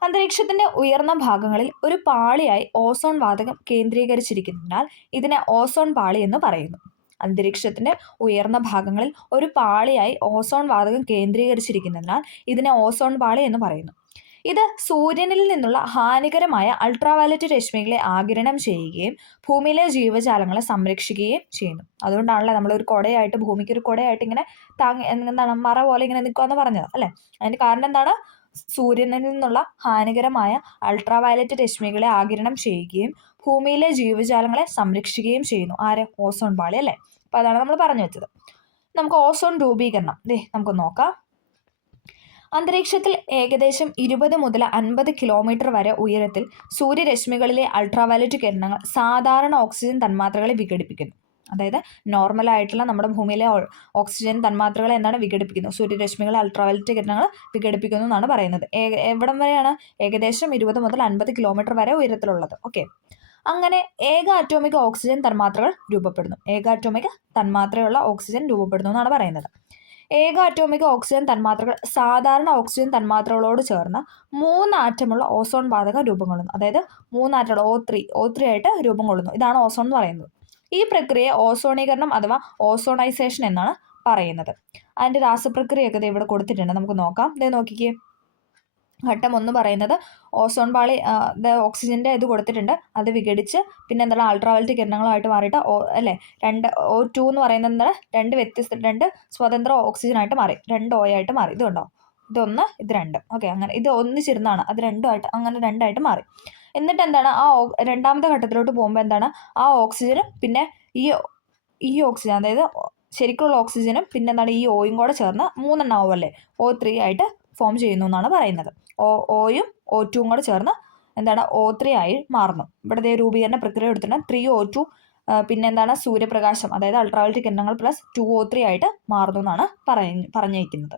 അന്തരീക്ഷത്തിന്റെ ഉയർന്ന ഭാഗങ്ങളിൽ ഒരു പാളിയായി ഓസോൺ വാതകം കേന്ദ്രീകരിച്ചിരിക്കുന്നതിനാൽ ഇതിനെ ഓസോൺ പാളി എന്ന് പറയുന്നു. അന്തരീക്ഷത്തിന്റെ ഉയർന്ന ഭാഗങ്ങളിൽ ഒരു പാളിയായി ഓസോൺ വാതകം കേന്ദ്രീകരിച്ചിരിക്കുന്നതിനാൽ ഇതിനെ ഓസോൺ പാളി എന്ന് പറയുന്നു. ഇത് സൂര്യനിൽ നിന്നുള്ള ഹാനികരമായ അൾട്രാവയലറ്റ് രശ്മികളെ ആഗിരണം ചെയ്യുകയും ഭൂമിയിലെ ജീവജാലങ്ങളെ സംരക്ഷിക്കുകയും ചെയ്യുന്നു. അതുകൊണ്ടാണല്ലോ നമ്മളൊരു കുടയായിട്ട്, ഭൂമിക്ക് ഒരു കുടയായിട്ട് ഇങ്ങനെ എന്താണ് മറ പോലെ ഇങ്ങനെ നിൽക്കുകയെന്ന് പറഞ്ഞത് അല്ലേ. അതിന് കാരണം എന്താണ്? സൂര്യനിൽ നിന്നുള്ള ഹാനികരമായ അൾട്രാവയലറ്റ് രശ്മികളെ ആഗിരണം ചെയ്യുകയും ഭൂമിയിലെ ജീവജാലങ്ങളെ സംരക്ഷിക്കുകയും ചെയ്യുന്നു. ആര്? ഓസോൺ പാളി അല്ലേ. അപ്പോൾ അതാണ് നമ്മൾ പറഞ്ഞു വെച്ചത്. നമുക്ക് ഓസോൺ രൂപീകരണം നമുക്ക് നോക്കാം. അന്തരീക്ഷത്തിൽ ഏകദേശം 20 മുതൽ 50 കിലോമീറ്റർ വരെ ഉയരത്തിൽ സൂര്യരശ്മികളിലെ അൾട്രാവയലറ്റ് കിരണങ്ങൾ സാധാരണ ഓക്സിജൻ തന്മാത്രകളെ വിഘടിപ്പിക്കുന്നു. അതായത് നോർമലായിട്ടുള്ള നമ്മുടെ ഭൂമിയിലെ ഓക്സിജൻ തന്മാത്രകളെ എന്താണ് വിഘടിപ്പിക്കുന്നു, സൂര്യരശ്മികളെ അൾട്രാവയലറ്റ് കിരണങ്ങൾ വിഘടിപ്പിക്കുന്നു എന്നാണ് പറയുന്നത്. എവിടം വരെയാണ്? ഏകദേശം 20 മുതൽ 50 കിലോമീറ്റർ വരെ ഉയരത്തിലുള്ളത്. ഓക്കെ, അങ്ങനെ ഏക അറ്റോമിക് ഓക്സിജൻ തന്മാത്രകൾ രൂപപ്പെടുന്നു. ഏക അറ്റോമിക് തന്മാത്രയുള്ള ഓക്സിജൻ രൂപപ്പെടുന്നു എന്നാണ് പറയുന്നത്. ഏക അറ്റോമിക് ഓക്സിജൻ തന്മാത്രകൾ സാധാരണ ഓക്സിജൻ തന്മാത്രകളോട് ചേർന്ന് 3 ആറ്റമുള്ള ഓസോൺ പാതകം രൂപം കൊള്ളുന്നു. അതായത് 3 ആറ്റമുള്ള O3 ആയിട്ട് രൂപം കൊള്ളുന്നു. ഇതാണ് ഓസോൺ എന്ന് പറയുന്നത്. ഈ പ്രക്രിയയെ ഓസോണീകരണം അഥവാ ഓസോണൈസേഷൻ എന്നാണ് പറയുന്നത്. അതിൻ്റെ രാസപ്രക്രിയയൊക്കെ ഇവിടെ കൊടുത്തിട്ടുണ്ട്, നമുക്ക് നോക്കാം. ഇത് നോക്കിക്കേ. ഘട്ടം 1 പറയുന്നത് ഓസോൺ പാളി ഓക്സിജൻ്റെ ഇത് കൊടുത്തിട്ടുണ്ട്, അത് വിഘടിച്ച് പിന്നെ എന്താണ് അൾട്രാവയലറ്റ് കിരണങ്ങളായിട്ട് മാറിയിട്ട് O2 എന്ന് പറയുന്നത് എന്താണ്, രണ്ട് സ്വതന്ത്ര ഓക്സിജനായിട്ട് മാറി, 2 O ആയിട്ട് മാറി. ഇതുണ്ടോ, ഇതൊന്ന് ഇത് 2. ഓക്കെ, അങ്ങനെ ഇത് ഒന്നിച്ചിരുന്നാണ്, അത് രണ്ടുമായിട്ട് അങ്ങനെ 2 ആയിട്ട് മാറി. എന്നിട്ട് എന്താണ് ആ രണ്ടാമത്തെ ഘട്ടത്തിലോട്ട് പോകുമ്പോൾ എന്താണ് ആ ഓക്സിജനും പിന്നെ ഈ ഓക്സിജൻ, അതായത് ശരിക്കുള്ള ഓക്സിജനും പിന്നെ എന്താണ് ഈ ഓയും കൂടെ ചേർന്ന് 3 എണ്ണം ആവുമല്ലേ, O3 ആയിട്ട് ഫോം ചെയ്യുന്നു എന്നാണ് പറയുന്നത്. ഓയും O2 കൂടെ ചേർന്ന് എന്താണ് O3 ആയി മാറുന്നു. ഇവിടെ രൂപീകരണ പ്രക്രിയ എടുത്തിട്ടുണ്ട് 3O2 പിന്നെ എന്താണ് സൂര്യപ്രകാശം, അതായത് അൾട്രാവയലറ്റ് കിരണങ്ങൾ പ്ലസ് 2O3 ആയിട്ട് മാറുന്നു എന്നാണ് പറഞ്ഞിരിക്കുന്നത്.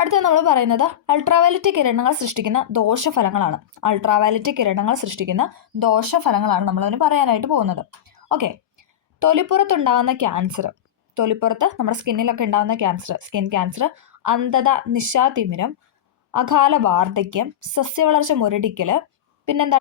അടുത്ത നമ്മൾ പറയുന്നത് അൾട്രാവയലറ്റ് കിരണങ്ങൾ സൃഷ്ടിക്കുന്ന ദോഷഫലങ്ങളാണ്. അൾട്രാവയലറ്റ് കിരണങ്ങൾ സൃഷ്ടിക്കുന്ന ദോഷഫലങ്ങളാണ് നമ്മളതിന് പറയാനായിട്ട് പോകുന്നത്. ഓക്കെ, തൊലിപ്പുറത്തുണ്ടാകുന്ന ക്യാൻസർ, തൊലിപ്പുറത്ത് നമ്മുടെ സ്കിന്നിലൊക്കെ ഉണ്ടാകുന്ന ക്യാൻസർ, സ്കിൻ ക്യാൻസർ, അന്ധത, നിശാതിമിരം, അകാല വാർദ്ധക്യം, സസ്യവളർച്ച മുരടിക്കൽ, പിന്നെന്താ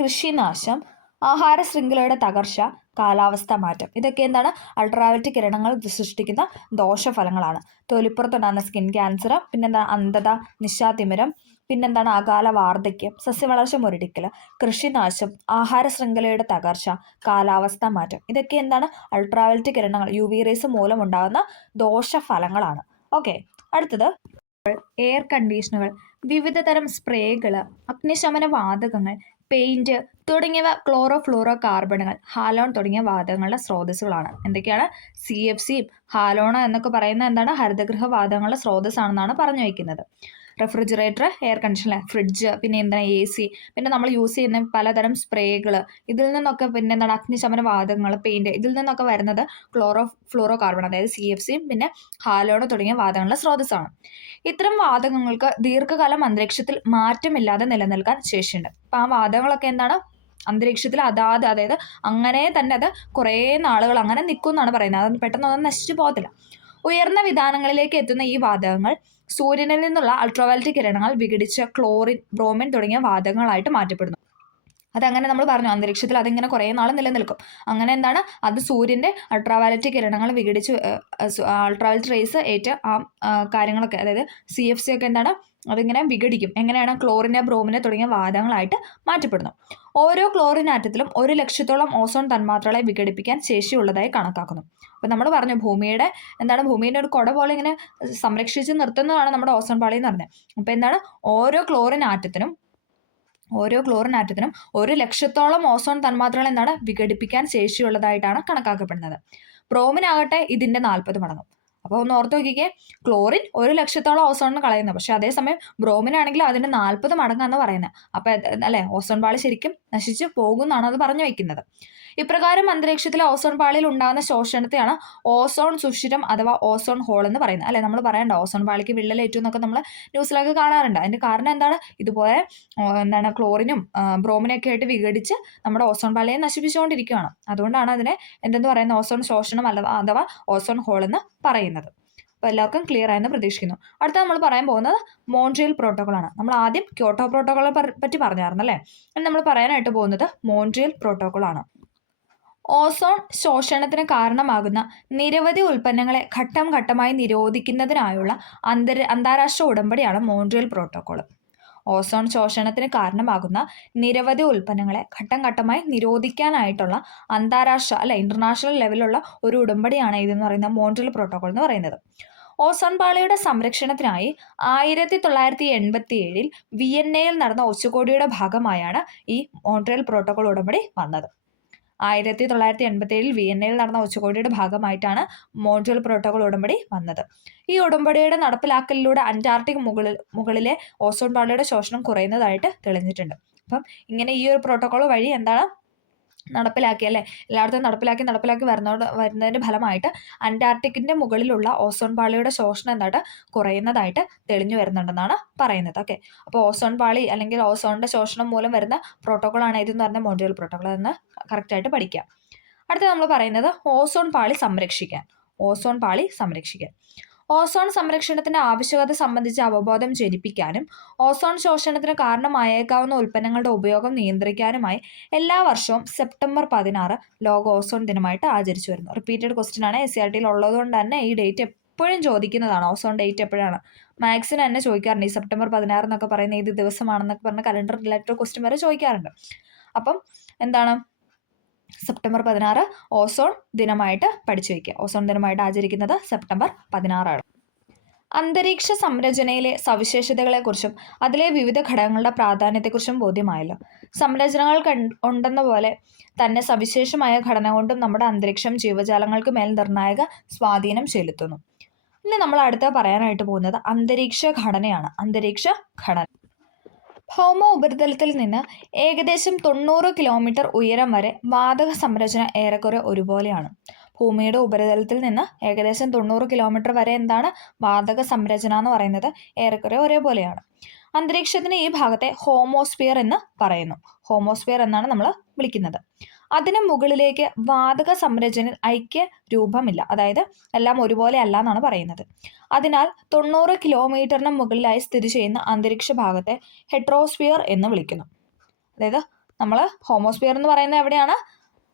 കൃഷിനാശം, ആഹാര ശൃംഖലയുടെ തകർച്ച, കാലാവസ്ഥ മാറ്റം, ഇതൊക്കെ എന്താണ് അൾട്രാവയലറ്റ് കിരണങ്ങൾ സൃഷ്ടിക്കുന്ന ദോഷഫലങ്ങളാണ്. തൊലിപ്പുറത്തുണ്ടാകുന്ന സ്കിൻ ക്യാൻസർ, പിന്നെന്താ അന്ധത, നിശാതിമിരം, പിന്നെന്താണ് അകാല വാർദ്ധക്യം, സസ്യവളർച്ച മുരടിക്കൽ, കൃഷിനാശം, ആഹാര ശൃംഖലയുടെ തകർച്ച, കാലാവസ്ഥ മാറ്റം, ഇതൊക്കെ എന്താണ് അൾട്രാവയലറ്റ് കിരണങ്ങൾ UV റേസ് മൂലം ഉണ്ടാകുന്ന ദോഷഫലങ്ങളാണ്. ഓക്കെ, അടുത്തത് എയർ കണ്ടീഷനുകൾ, വിവിധ തരം സ്പ്രേകൾ, അഗ്നിശമന വാതകങ്ങൾ, പെയിന്റ് തുടങ്ങിയവ ക്ലോറോ ഫ്ലൂറോ കാർബണുകൾ, ഹാലോൺ തുടങ്ങിയ വാതകങ്ങളുടെ സ്രോതസ്സുകളാണ്. എന്തൊക്കെയാണ്? CFC, ഹാലോൺ എന്നൊക്കെ പറയുന്ന എന്താണ് ഹരിതഗൃഹ വാതകങ്ങളുടെ സ്രോതസ്സാണെന്നാണ് പറഞ്ഞു വയ്ക്കുന്നത്. റെഫ്രിജറേറ്റർ, എയർ കണ്ടീഷണർ, ഫ്രിഡ്ജ്, പിന്നെ എന്താണ് AC, പിന്നെ നമ്മൾ യൂസ് ചെയ്യുന്ന പലതരം സ്പ്രേകൾ, ഇതിൽ നിന്നൊക്കെ പിന്നെ എന്താണ് അഗ്നിശമന വാതകങ്ങൾ, പെയിന്റ്, ഇതിൽ നിന്നൊക്കെ വരുന്നത് ക്ലോറോ ഫ്ലൂറോ കാർബൺ, അതായത് CFC പിന്നെ ഹാലോൺ തുടങ്ങിയ വാതകങ്ങളുടെ സ്രോതസ്സാണ്. ഇത്തരം വാതകങ്ങൾക്ക് ദീർഘകാലം അന്തരീക്ഷത്തിൽ മാറ്റമില്ലാതെ നിലനിൽക്കാൻ ശേഷിയുണ്ട്. അപ്പം ആ വാതകങ്ങളൊക്കെ എന്താണ് അന്തരീക്ഷത്തിൽ അതായത് അങ്ങനെ തന്നെ അത് കുറേ നാളുകൾ അങ്ങനെ നിൽക്കും എന്നാണ് പറയുന്നത്. അത് പെട്ടെന്നൊന്നും നശിച്ചു പോകത്തില്ല. ഉയർന്ന വിതാനങ്ങളിലേക്ക് എത്തുന്ന ഈ വാതകങ്ങൾ സൂര്യനിൽ നിന്നുള്ള അൾട്രാവയലറ്റ് കിരണങ്ങൾ വിഘടിച്ച് ക്ലോറിൻ, ബ്രോമിൻ തുടങ്ങിയ വാതകങ്ങളായിട്ട് മാറ്റപ്പെടുന്നു. അതങ്ങനെ നമ്മൾ പറഞ്ഞു അന്തരീക്ഷത്തിൽ അതിങ്ങനെ കുറേ നാൾ നിലനിൽക്കും. അങ്ങനെ എന്താണ് അത് സൂര്യൻ്റെ അൾട്രാവയലറ്റ് കിരണങ്ങൾ വിഘടിച്ച് അൾട്രാവയലറ്റ് റേസ് ഏറ്റ കാര്യങ്ങളൊക്കെ, അതായത് CFC ഒക്കെ എന്താണ് അതിങ്ങനെ വിഘടിക്കും. എങ്ങനെയാണ്? ക്ലോറിനെ, ബ്രോമിനെ തുടങ്ങിയ വാതകങ്ങളായിട്ട് മാറ്റപ്പെടുന്നു. ഓരോ ക്ലോറിൻ ആറ്റത്തിലും 100,000-ഓളം ഓസോൺ തന്മാത്രകളെ വിഘടിപ്പിക്കാൻ ശേഷിയുള്ളതായി കണക്കാക്കുന്നു. അപ്പം നമ്മൾ പറഞ്ഞു ഭൂമിയുടെ ഒരു കുട പോലെ ഇങ്ങനെ സംരക്ഷിച്ച് നിർത്തുന്നതാണ് നമ്മുടെ ഓസോൺ പാളി എന്ന് പറഞ്ഞത്. അപ്പം എന്താണ് ഓരോ ക്ലോറിൻ ആറ്റത്തിനും 100,000-ഓളം ഓസോൺ തന്മാത്രകൾ എന്താണ് വിഘടിപ്പിക്കാൻ ശേഷിയുള്ളതായിട്ടാണ് കണക്കാക്കപ്പെടുന്നത്. ബ്രോമിനാകട്ടെ ഇതിൻ്റെ 40 മടങ്ങും. അപ്പോൾ ഒന്ന് ഓർത്ത് നോക്കിക്കേ, ക്ലോറിൻ 100,000-ഓളം ഓസോണിന് കളയുന്നത്, പക്ഷേ അതേസമയം ബ്രോമിനാണെങ്കിൽ അതിൻ്റെ 40 മടങ്ങാന്ന് പറയുന്നത്. അപ്പോൾ അല്ലേ ഓസോൺ പാളി ശരിക്കും നശിച്ച് പോകുമെന്നാണ് അത് പറഞ്ഞു വയ്ക്കുന്നത്. ഇപ്രകാരം അന്തരീക്ഷത്തിലെ ഓസോൺ പാളിയിൽ ഉണ്ടാകുന്ന ശോഷണത്തെയാണ് ഓസോൺ സുഷിരം അഥവാ ഓസോൺ ഹോൾ എന്ന് പറയുന്നത്. അല്ലെ നമ്മൾ പറയണ്ട ഓസോൺ പാളിക്ക് വിള്ളലേറ്റു എന്നൊക്കെ നമ്മൾ ന്യൂസിലൊക്കെ കാണാറുണ്ട്. അതിൻ്റെ കാരണം എന്താണ്? ഇതുപോലെ ക്ലോറിനും ബ്രോമിനൊക്കെ ആയിട്ട് വിഘടിച്ച് നമ്മുടെ ഓസോൺ പാളിയെ നശിപ്പിച്ചുകൊണ്ടിരിക്കുകയാണ്. അതുകൊണ്ടാണ് അതിനെ എന്തെന്ന് പറയുന്നത് ഓസോൺ ശോഷണം അഥവാ ഓസോൺ ഹോൾ എന്ന് പറയുന്നത്. അപ്പോൾ എല്ലാവർക്കും ക്ലിയർ ആയെന്ന് പ്രതീക്ഷിക്കുന്നു. അടുത്ത നമ്മൾ പറയാൻ പോകുന്നത് മോൺട്രിയൽ പ്രോട്ടോക്കോളാണ്. നമ്മൾ ആദ്യം ക്യോട്ടോ പ്രോട്ടോക്കോളെ പറ്റി പറഞ്ഞായിരുന്നു അല്ലേ. നമ്മൾ പറയാനായിട്ട് പോകുന്നത് മോൺട്രിയൽ പ്രോട്ടോക്കോളാണ്. ഓസോൺ ശോഷണത്തിന് കാരണമാകുന്ന നിരവധി ഉൽപ്പന്നങ്ങളെ ഘട്ടം ഘട്ടമായി നിരോധിക്കുന്നതിനായുള്ള അന്താരാഷ്ട്ര ഉടമ്പടിയാണ് മോൺട്രിയൽ പ്രോട്ടോക്കോൾ. ഓസോൺ ശോഷണത്തിന് കാരണമാകുന്ന നിരവധി ഉൽപ്പന്നങ്ങളെ ഘട്ടം ഘട്ടമായി നിരോധിക്കാനായിട്ടുള്ള അന്താരാഷ്ട്ര ഇന്റർനാഷണൽ ലെവലിലുള്ള ഒരു ഉടമ്പടിയാണ് ഇതെന്ന് പറയുന്ന മോൺട്രിയൽ പ്രോട്ടോക്കോൾ എന്ന് പറയുന്നത്. ഓസോൺ പാളിയുടെ സംരക്ഷണത്തിനായി 1987 വിയന്നയിൽ നടന്ന ഉച്ചകോടിയുടെ ഭാഗമായാണ് ഈ മോൺട്രിയൽ പ്രോട്ടോക്കോൾ ഉടമ്പടി വന്നത്. 1987 വിയന്നയിൽ നടന്ന ഉച്ചകോടിയുടെ ഭാഗമായിട്ടാണ് മോൺട്രിയൽ പ്രോട്ടോക്കോൾ ഉടമ്പടി വന്നത്. ഈ ഉടമ്പടിയുടെ നടപ്പിലാക്കലിലൂടെ അന്റാർട്ടിക് മുകളിലെ ഓസോൺ പാളിയുടെ ശോഷണം കുറയുന്നതായിട്ട് തെളിഞ്ഞിട്ടുണ്ട്. അപ്പം ഇങ്ങനെ ഈ ഒരു പ്രോട്ടോക്കോൾ വഴി എന്താണ് നടപ്പിലാക്കി അല്ലേ, എല്ലായിടത്തും നടപ്പിലാക്കി വരുന്നതിൻ്റെ ഫലമായിട്ട് അന്റാർട്ടിക്കിൻ്റെ മുകളിലുള്ള ഓസോൺ പാളിയുടെ ശോഷണം എന്തായിട്ട് കുറയുന്നതായിട്ട് തെളിഞ്ഞു വരുന്നുണ്ടെന്നാണ് പറയുന്നത്. ഓക്കെ, അപ്പോൾ ഓസോൺ പാളി അല്ലെങ്കിൽ ഓസോണിൻ്റെ ശോഷണം മൂലം വരുന്ന പ്രോട്ടോക്കോളാണ് ഇതെന്ന് പറഞ്ഞ മോൺട്രിയൽ പ്രോട്ടോക്കോൾ എന്ന് കറക്റ്റായിട്ട് പഠിക്കുക. അടുത്ത നമ്മൾ പറയുന്നത് ഓസോൺ പാളി സംരക്ഷിക്കാൻ. ഓസോൺ സംരക്ഷണത്തിന്റെ ആവശ്യകത സംബന്ധിച്ച് അവബോധം ജനിപ്പിക്കാനും ഓസോൺ ശോഷണത്തിന് കാരണമായേക്കാവുന്ന ഉൽപ്പന്നങ്ങളുടെ ഉപയോഗം നിയന്ത്രിക്കാനുമായി എല്ലാ വർഷവും സെപ്റ്റംബർ 16 ലോക ഓസോൺ ദിനമായിട്ട് ആചരിച്ചു വരുന്നു. റിപ്പീറ്റഡ് ക്വസ്റ്റ്യൻ ആണ്, SCRT ഉള്ളതുകൊണ്ട് തന്നെ ഈ ഡേറ്റ് എപ്പോഴും ചോദിക്കുന്നതാണ്. ഓസോൺ ഡേറ്റ് എപ്പോഴാണ്, മാത്സിന് തന്നെ ചോദിക്കാറുണ്ട്. ഈ സെപ്റ്റംബർ 16 എന്നൊക്കെ പറയുന്ന ഏത് ദിവസമാണെന്നൊക്കെ പറഞ്ഞ് കലണ്ടർ റിലേറ്റഡ് ക്വസ്റ്റ്യൻ വരെ ചോദിക്കാറുണ്ട്. അപ്പം എന്താണ്, സെപ്റ്റംബർ 16 ഓസോൺ ദിനമായിട്ട് പഠിച്ചു വയ്ക്കുക. ഓസോൺ ദിനമായിട്ട് ആചരിക്കുന്നത് സെപ്റ്റംബർ 16 ആണ്. അന്തരീക്ഷ സംരചനയിലെ സവിശേഷതകളെക്കുറിച്ചും അതിലെ വിവിധ ഘടകങ്ങളുടെ പ്രാധാന്യത്തെക്കുറിച്ചും ബോധ്യമായല്ലോ. സംരചനകൾ ഉണ്ടെന്ന പോലെ തന്നെ സവിശേഷമായ ഘടന കൊണ്ടും നമ്മുടെ അന്തരീക്ഷം ജീവജാലങ്ങൾക്ക് മേൽ നിർണായക സ്വാധീനം ചെലുത്തുന്നു. ഇനി നമ്മൾ അടുത്ത പറയാനായിട്ട് പോകുന്നത് അന്തരീക്ഷ ഘടനയാണ്. ഭൗമ ഉപരിതലത്തിൽ നിന്ന് ഏകദേശം 90 കിലോമീറ്റർ ഉയരം വരെ വാതക സംരചന ഏറെക്കുറെ ഒരുപോലെയാണ്. ഭൂമിയുടെ ഉപരിതലത്തിൽ നിന്ന് ഏകദേശം 90 കിലോമീറ്റർ വരെ എന്താണ് വാതക സംരചന എന്ന് പറയുന്നത് ഏറെക്കുറെ ഒരേപോലെയാണ്. അന്തരീക്ഷത്തിന് ഈ ഭാഗത്തെ ഹോമോസ്ഫിയർ എന്ന് പറയുന്നു. ഹോമോസ്ഫിയർ എന്നാണ് നമ്മൾ വിളിക്കുന്നത്. അതിന് മുകളിലേക്ക് വാതക സംരചനയിൽ ഐക്യ രൂപമില്ല, അതായത് എല്ലാം ഒരുപോലെ അല്ല എന്നാണ് പറയുന്നത്. അതിനാൽ 90 കിലോമീറ്ററിന് മുകളിലായി സ്ഥിതി ചെയ്യുന്ന അന്തരീക്ഷ ഭാഗത്തെ ഹെട്രോസ്ഫിയർ എന്ന് വിളിക്കുന്നു. അതായത് നമ്മൾ ഹോമോസ്ഫിയർ എന്ന് പറയുന്നത് എവിടെയാണ്,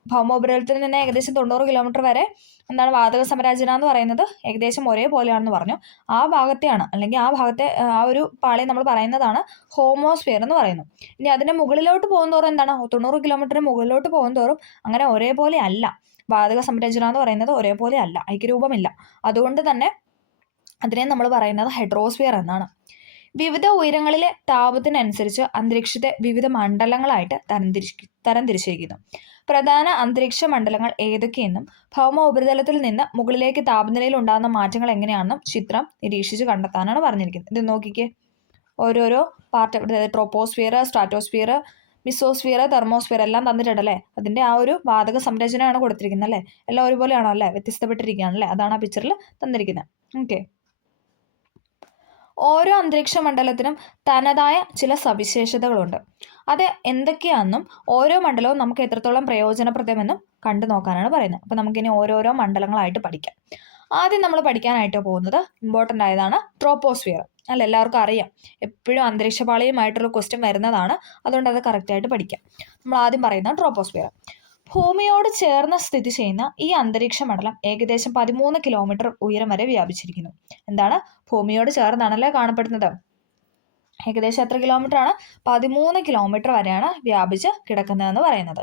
ഭൗമോപരിതലത്തിൽ നിന്ന് ഏകദേശം 90 കിലോമീറ്റർ വരെ എന്താണ് വാതക സംരചന എന്ന് പറയുന്നത് ഏകദേശം ഒരേപോലെയാണെന്ന് പറഞ്ഞു. ആ ഭാഗത്തെയാണ്, അല്ലെങ്കിൽ ആ ഭാഗത്തെ ആ ഒരു പാളി നമ്മൾ പറയുന്നതാണ് ഹോമോസ്ഫിയർ എന്ന് പറയുന്നു. ഇനി അതിൻ്റെ മുകളിലോട്ട് പോകുന്തോറും എന്താണ്, 90 കിലോമീറ്ററിന് മുകളിലോട്ട് പോകുന്തോറും അങ്ങനെ ഒരേപോലെ അല്ല, വാതക സംരചന എന്ന് പറയുന്നത് ഒരേപോലെ അല്ല, ഐക്യരൂപമില്ല. അതുകൊണ്ട് തന്നെ അതിനെ നമ്മൾ പറയുന്നത് ഹെഡ്രോസ്ഫിയർ എന്നാണ്. വിവിധ ഉയരങ്ങളിലെ താപത്തിനനുസരിച്ച് അന്തരീക്ഷത്തെ വിവിധ മണ്ഡലങ്ങളായിട്ട് തരംതിരിച്ചിരിക്കുന്നു. പ്രധാന അന്തരീക്ഷ മണ്ഡലങ്ങൾ ഏതൊക്കെയെന്നും ഭൗമ ഉപരിതലത്തിൽ നിന്ന് മുകളിലേക്ക് താപനിലയിൽ ഉണ്ടാകുന്ന മാറ്റങ്ങൾ എങ്ങനെയാണെന്നും ചിത്രം നിരീക്ഷിച്ച് കണ്ടെത്താനാണ് പറഞ്ഞിരിക്കുന്നത്. ഇത് നോക്കിക്കേ, ഓരോരോ part, troposphere, stratosphere, mesosphere, thermosphere എല്ലാം തന്നിട്ടുണ്ടല്ലേ. അതിൻ്റെ ആ ഒരു വാതക സംരചനയാണ് കൊടുത്തിരിക്കുന്നത് അല്ലേ. എല്ലാം ഒരുപോലെയാണോ അല്ലേ, വ്യത്യസ്തപ്പെട്ടിരിക്കുകയാണല്ലേ, അതാണ് ആ പിക്ചറിൽ തന്നിരിക്കുന്നത്. ഓക്കെ, ഓരോ അന്തരീക്ഷ മണ്ഡലത്തിനും തനതായ ചില സവിശേഷതകളുണ്ട്. അത് എന്തൊക്കെയാണെന്നും ഓരോ മണ്ഡലവും നമുക്ക് എത്രത്തോളം പ്രയോജനപ്രദമെന്നും കണ്ടു നോക്കാനാണ് പറയുന്നത്. അപ്പോൾ നമുക്കിനി ഓരോരോ മണ്ഡലങ്ങളായിട്ട് പഠിക്കാം. ആദ്യം നമ്മൾ പഠിക്കാനായിട്ട് പോകുന്നത് ഇമ്പോർട്ടൻ്റ് ആയതാണ് ട്രോപ്പോസ്ഫിയർ. അല്ല, എല്ലാവർക്കും അറിയാം, എപ്പോഴും അന്തരീക്ഷപാളിയുമായിട്ടൊരു ക്വസ്റ്റ്യൻ വരുന്നതാണ്. അതുകൊണ്ട് അത് കറക്റ്റായിട്ട് പഠിക്കാം. നമ്മൾ ആദ്യം പറയുന്നത് ട്രോപ്പോസ്ഫിയർ. ഭൂമിയോട് ചേർന്ന് സ്ഥിതി ചെയ്യുന്ന ഈ അന്തരീക്ഷ മണ്ഡലം ഏകദേശം 13 കിലോമീറ്റർ ഉയരം വരെ വ്യാപിച്ചിരിക്കുന്നു. എന്താണ്, ഭൂമിയോട് ചേർന്നാണല്ലേ കാണപ്പെടുന്നത്. ഏകദേശം എത്ര കിലോമീറ്റർ ആണ്, 13 കിലോമീറ്റർ വരെയാണ് വ്യാപിച്ച് കിടക്കുന്നതെന്ന് പറയുന്നത്.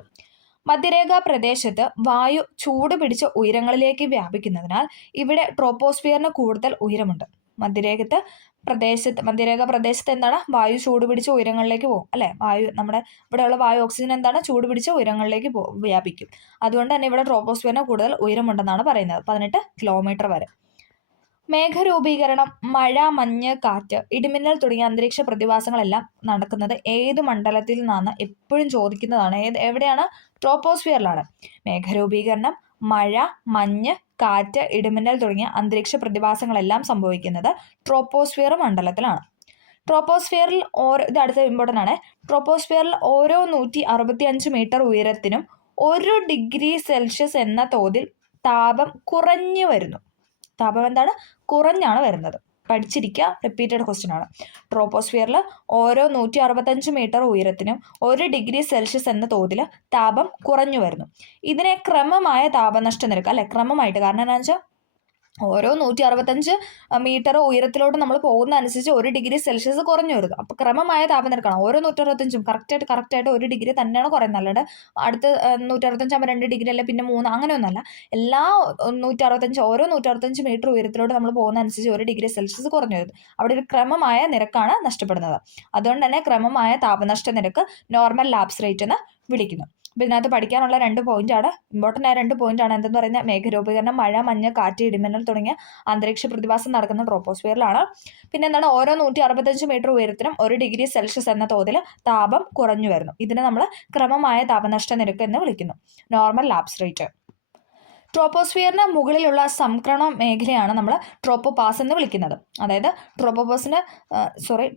മധ്യരേഖാ പ്രദേശത്ത് വായു ചൂട് പിടിച്ച ഉയരങ്ങളിലേക്ക് വ്യാപിക്കുന്നതിനാൽ ഇവിടെ ട്രോപ്പോസ്ഫിയറിന് കൂടുതൽ ഉയരമുണ്ട്. മധ്യരേഖാ പ്രദേശത്ത് എന്താണ്, വായു ചൂട് പിടിച്ച ഉയരങ്ങളിലേക്ക് പോകും അല്ലേ. വായു നമ്മുടെ ഇവിടെയുള്ള വായു ഓക്സിജൻ എന്താണ്, ചൂട് പിടിച്ച ഉയരങ്ങളിലേക്ക് വ്യാപിക്കും. അതുകൊണ്ട് തന്നെ ഇവിടെ ട്രോപ്പോസ്ഫിയറിന് കൂടുതൽ ഉയരമുണ്ടെന്നാണ് പറയുന്നത്, 18 കിലോമീറ്റർ വരെ. മേഘരൂപീകരണം, മഴ, മഞ്ഞ്, കാറ്റ്, ഇടിമിന്നൽ തുടങ്ങിയ അന്തരീക്ഷ പ്രതിഭാസങ്ങളെല്ലാം നടക്കുന്നത് ഏത് മണ്ഡലത്തിൽ നിന്നാണ് എപ്പോഴും ചോദിക്കുന്നതാണ്. എവിടെയാണ്, ട്രോപ്പോസ്ഫിയറിലാണ്. മേഘരൂപീകരണം, മഴ, മഞ്ഞ്, കാറ്റ്, ഇടിമിന്നൽ തുടങ്ങിയ അന്തരീക്ഷ പ്രതിഭാസങ്ങളെല്ലാം സംഭവിക്കുന്നത് ട്രോപ്പോസ്ഫിയർ മണ്ഡലത്തിലാണ്. ട്രോപ്പോസ്ഫിയറിൽ ഇത് അടുത്ത ഇമ്പോർട്ടൻ്റ് ആണ്. ട്രോപ്പോസ്ഫിയറിൽ ഓരോ 165 മീറ്റർ ഉയരത്തിനും 1 ഡിഗ്രി സെൽഷ്യസ് എന്ന തോതിൽ താപം കുറഞ്ഞു വരുന്നു. താപം എന്താണ്, കുറഞ്ഞാണ് വരുന്നത്. പഠിച്ചിരിക്കുക, റിപ്പീറ്റഡ് ക്വസ്റ്റ്യൻ ആണ്. ട്രോപ്പോസ്ഫിയറിൽ ഓരോ 165 മീറ്റർ ഉയരത്തിനും 1 ഡിഗ്രി സെൽഷ്യസ് എന്ന തോതിൽ താപം കുറഞ്ഞു വരുന്നു. ഇതിനെ ക്രമമായ താപനഷ്ട നിരക്ക് അല്ലെ, ക്രമമായിട്ട്, കാരണം എന്താണെന്ന് വെച്ചാൽ ഓരോ 165 മീറ്റർ ഉയരത്തിലോട്ട് നമ്മൾ പോകുന്ന അനുസരിച്ച് 1 ഡിഗ്രി സെൽഷ്യസ് കുറഞ്ഞു വരുന്നു. അപ്പോൾ ക്രമമായ താപനിരക്കാണ്. ഓരോ 165 കറക്റ്റായിട്ട് 1 ഡിഗ്രി തന്നെയാണ് കുറയുന്നത്. അല്ലാണ്ട് അടുത്ത് 165 ആകുമ്പോൾ 2 ഡിഗ്രി അല്ല പിന്നെ 3 അങ്ങനെയൊന്നുമല്ല. എല്ലാ 165 ഓരോ 165 മീറ്റർ ഉയരത്തിലോട്ട് നമ്മൾ പോകുന്ന അനുസരിച്ച് 1 ഡിഗ്രി സെൽഷ്യസ് കുറഞ്ഞു വരുന്നു. അവിടെ ഒരു ക്രമമായ നിരക്കാണ് നഷ്ടപ്പെടുന്നത്. അതുകൊണ്ട് തന്നെ ക്രമമായ താപനഷ്ട നിരക്ക് നോർമൽ ലാപ്സ് റേറ്റ് എന്ന് വിളിക്കുന്നു. അപ്പോൾ ഇതിനകത്ത് പഠിക്കാനുള്ള 2 പോയിന്റാണ്, ഇമ്പോർട്ടൻ്റ് ആയ 2 പോയിന്റാണ്. എന്തെന്ന് പറയുന്നത് മേഘരൂപീകരണം, മഴ, മഞ്ഞ്, കാറ്റ്, ഇടിമിന്നൽ തുടങ്ങിയ അന്തരീക്ഷ പ്രതിഭാസം നടക്കുന്ന ട്രോപ്പോസ്ഫിയറിലാണ്. പിന്നെ എന്താണ് ഓരോ 165 മീറ്റർ ഉയരത്തിനും 1 ഡിഗ്രി സെൽഷ്യസ് എന്ന തോതിൽ താപം കുറഞ്ഞു വരുന്നു. ഇതിനെ നമ്മൾ ക്രമമായ താപനഷ്ട നിരക്ക് എന്ന് വിളിക്കുന്നു, നോർമൽ ലാപ്സ് റേറ്റ്. ട്രോപ്പോസ്ഫിയറിന് മുകളിലുള്ള സംക്രമണ മേഖലയാണ് നമ്മൾ ട്രോപ്പോപാസ് എന്ന് വിളിക്കുന്നത്. അതായത്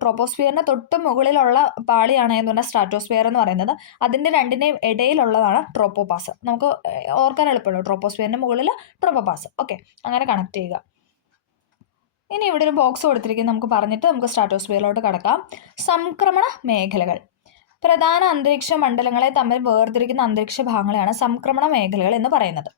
ട്രോപ്പോസ്ഫിയറിന് തൊട്ട് മുകളിലുള്ള പാളിയാണ് എന്ന് പറഞ്ഞാൽ സ്ട്രാറ്റോസ്ഫിയർ എന്ന് പറയുന്നത്. അതിൻ്റെ രണ്ടിൻ്റെയും ഇടയിലുള്ളതാണ് ട്രോപ്പോപാസ്. നമുക്ക് ഓർക്കാൻ എളുപ്പമുള്ളൂ, ട്രോപ്പോസ്ഫിയറിൻ്റെ മുകളിൽ ട്രോപ്പോപാസ്. ഓക്കെ, അങ്ങനെ കണക്ട് ചെയ്യുക. ഇനി ഇവിടെ ഒരു ബോക്സ് കൊടുത്തിരിക്കുന്നത് നമുക്ക് പറഞ്ഞിട്ട് നമുക്ക് സ്ട്രാറ്റോസ്ഫിയറിലോട്ട് കടക്കാം. സംക്രമണ മേഖലകൾ പ്രധാന അന്തരീക്ഷ മണ്ഡലങ്ങളെ തമ്മിൽ വേർതിരിക്കുന്ന അന്തരീക്ഷ ഭാഗങ്ങളെയാണ് സംക്രമണ മേഖലകൾ എന്ന് പറയുന്നത്.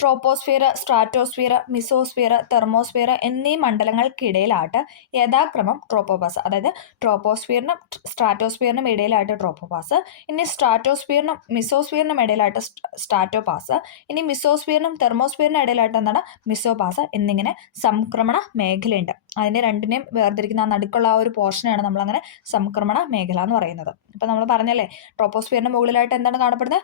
ട്രോപ്പോസ്ഫിയർ, സ്ട്രാറ്റോസ്ഫിയർ, മിസോസ്ഫിയർ, തെർമോസ്ഫിയർ എന്നീ മണ്ഡലങ്ങൾക്കിടയിലായിട്ട് യഥാക്രമം ട്രോപ്പോപാസ്, അതായത് ട്രോപ്പോസ്ഫിയറിനും സ്ട്രാറ്റോസ്ഫിയറിനും ഇടയിലായിട്ട് ട്രോപ്പോപാസ്, ഇനി സ്ട്രാറ്റോസ്ഫിയറിനും മിസോസ്ഫിയറിനും ഇടയിലായിട്ട് സ്ട്രാറ്റോപാസ്, ഇനി മിസോസ്ഫിയറിനും തെർമോസ്ഫിയറിനും ഇടയിലായിട്ട് എന്താണ് മിസോപാസ് എന്നിങ്ങനെ സംക്രമണ മേഖലയുണ്ട്. അതിനെ രണ്ടിനെയും വേർതിരിക്കുന്ന ആ നടുക്കുള്ള ആ ഒരു പോർഷനാണ് നമ്മളങ്ങനെ സംക്രമണ മേഖല എന്ന് പറയുന്നത്. ഇപ്പം നമ്മൾ പറഞ്ഞല്ലേ ട്രോപ്പോസ്ഫിയറിന് മുകളിലായിട്ട് എന്താണ് കാണപ്പെടുന്നത്,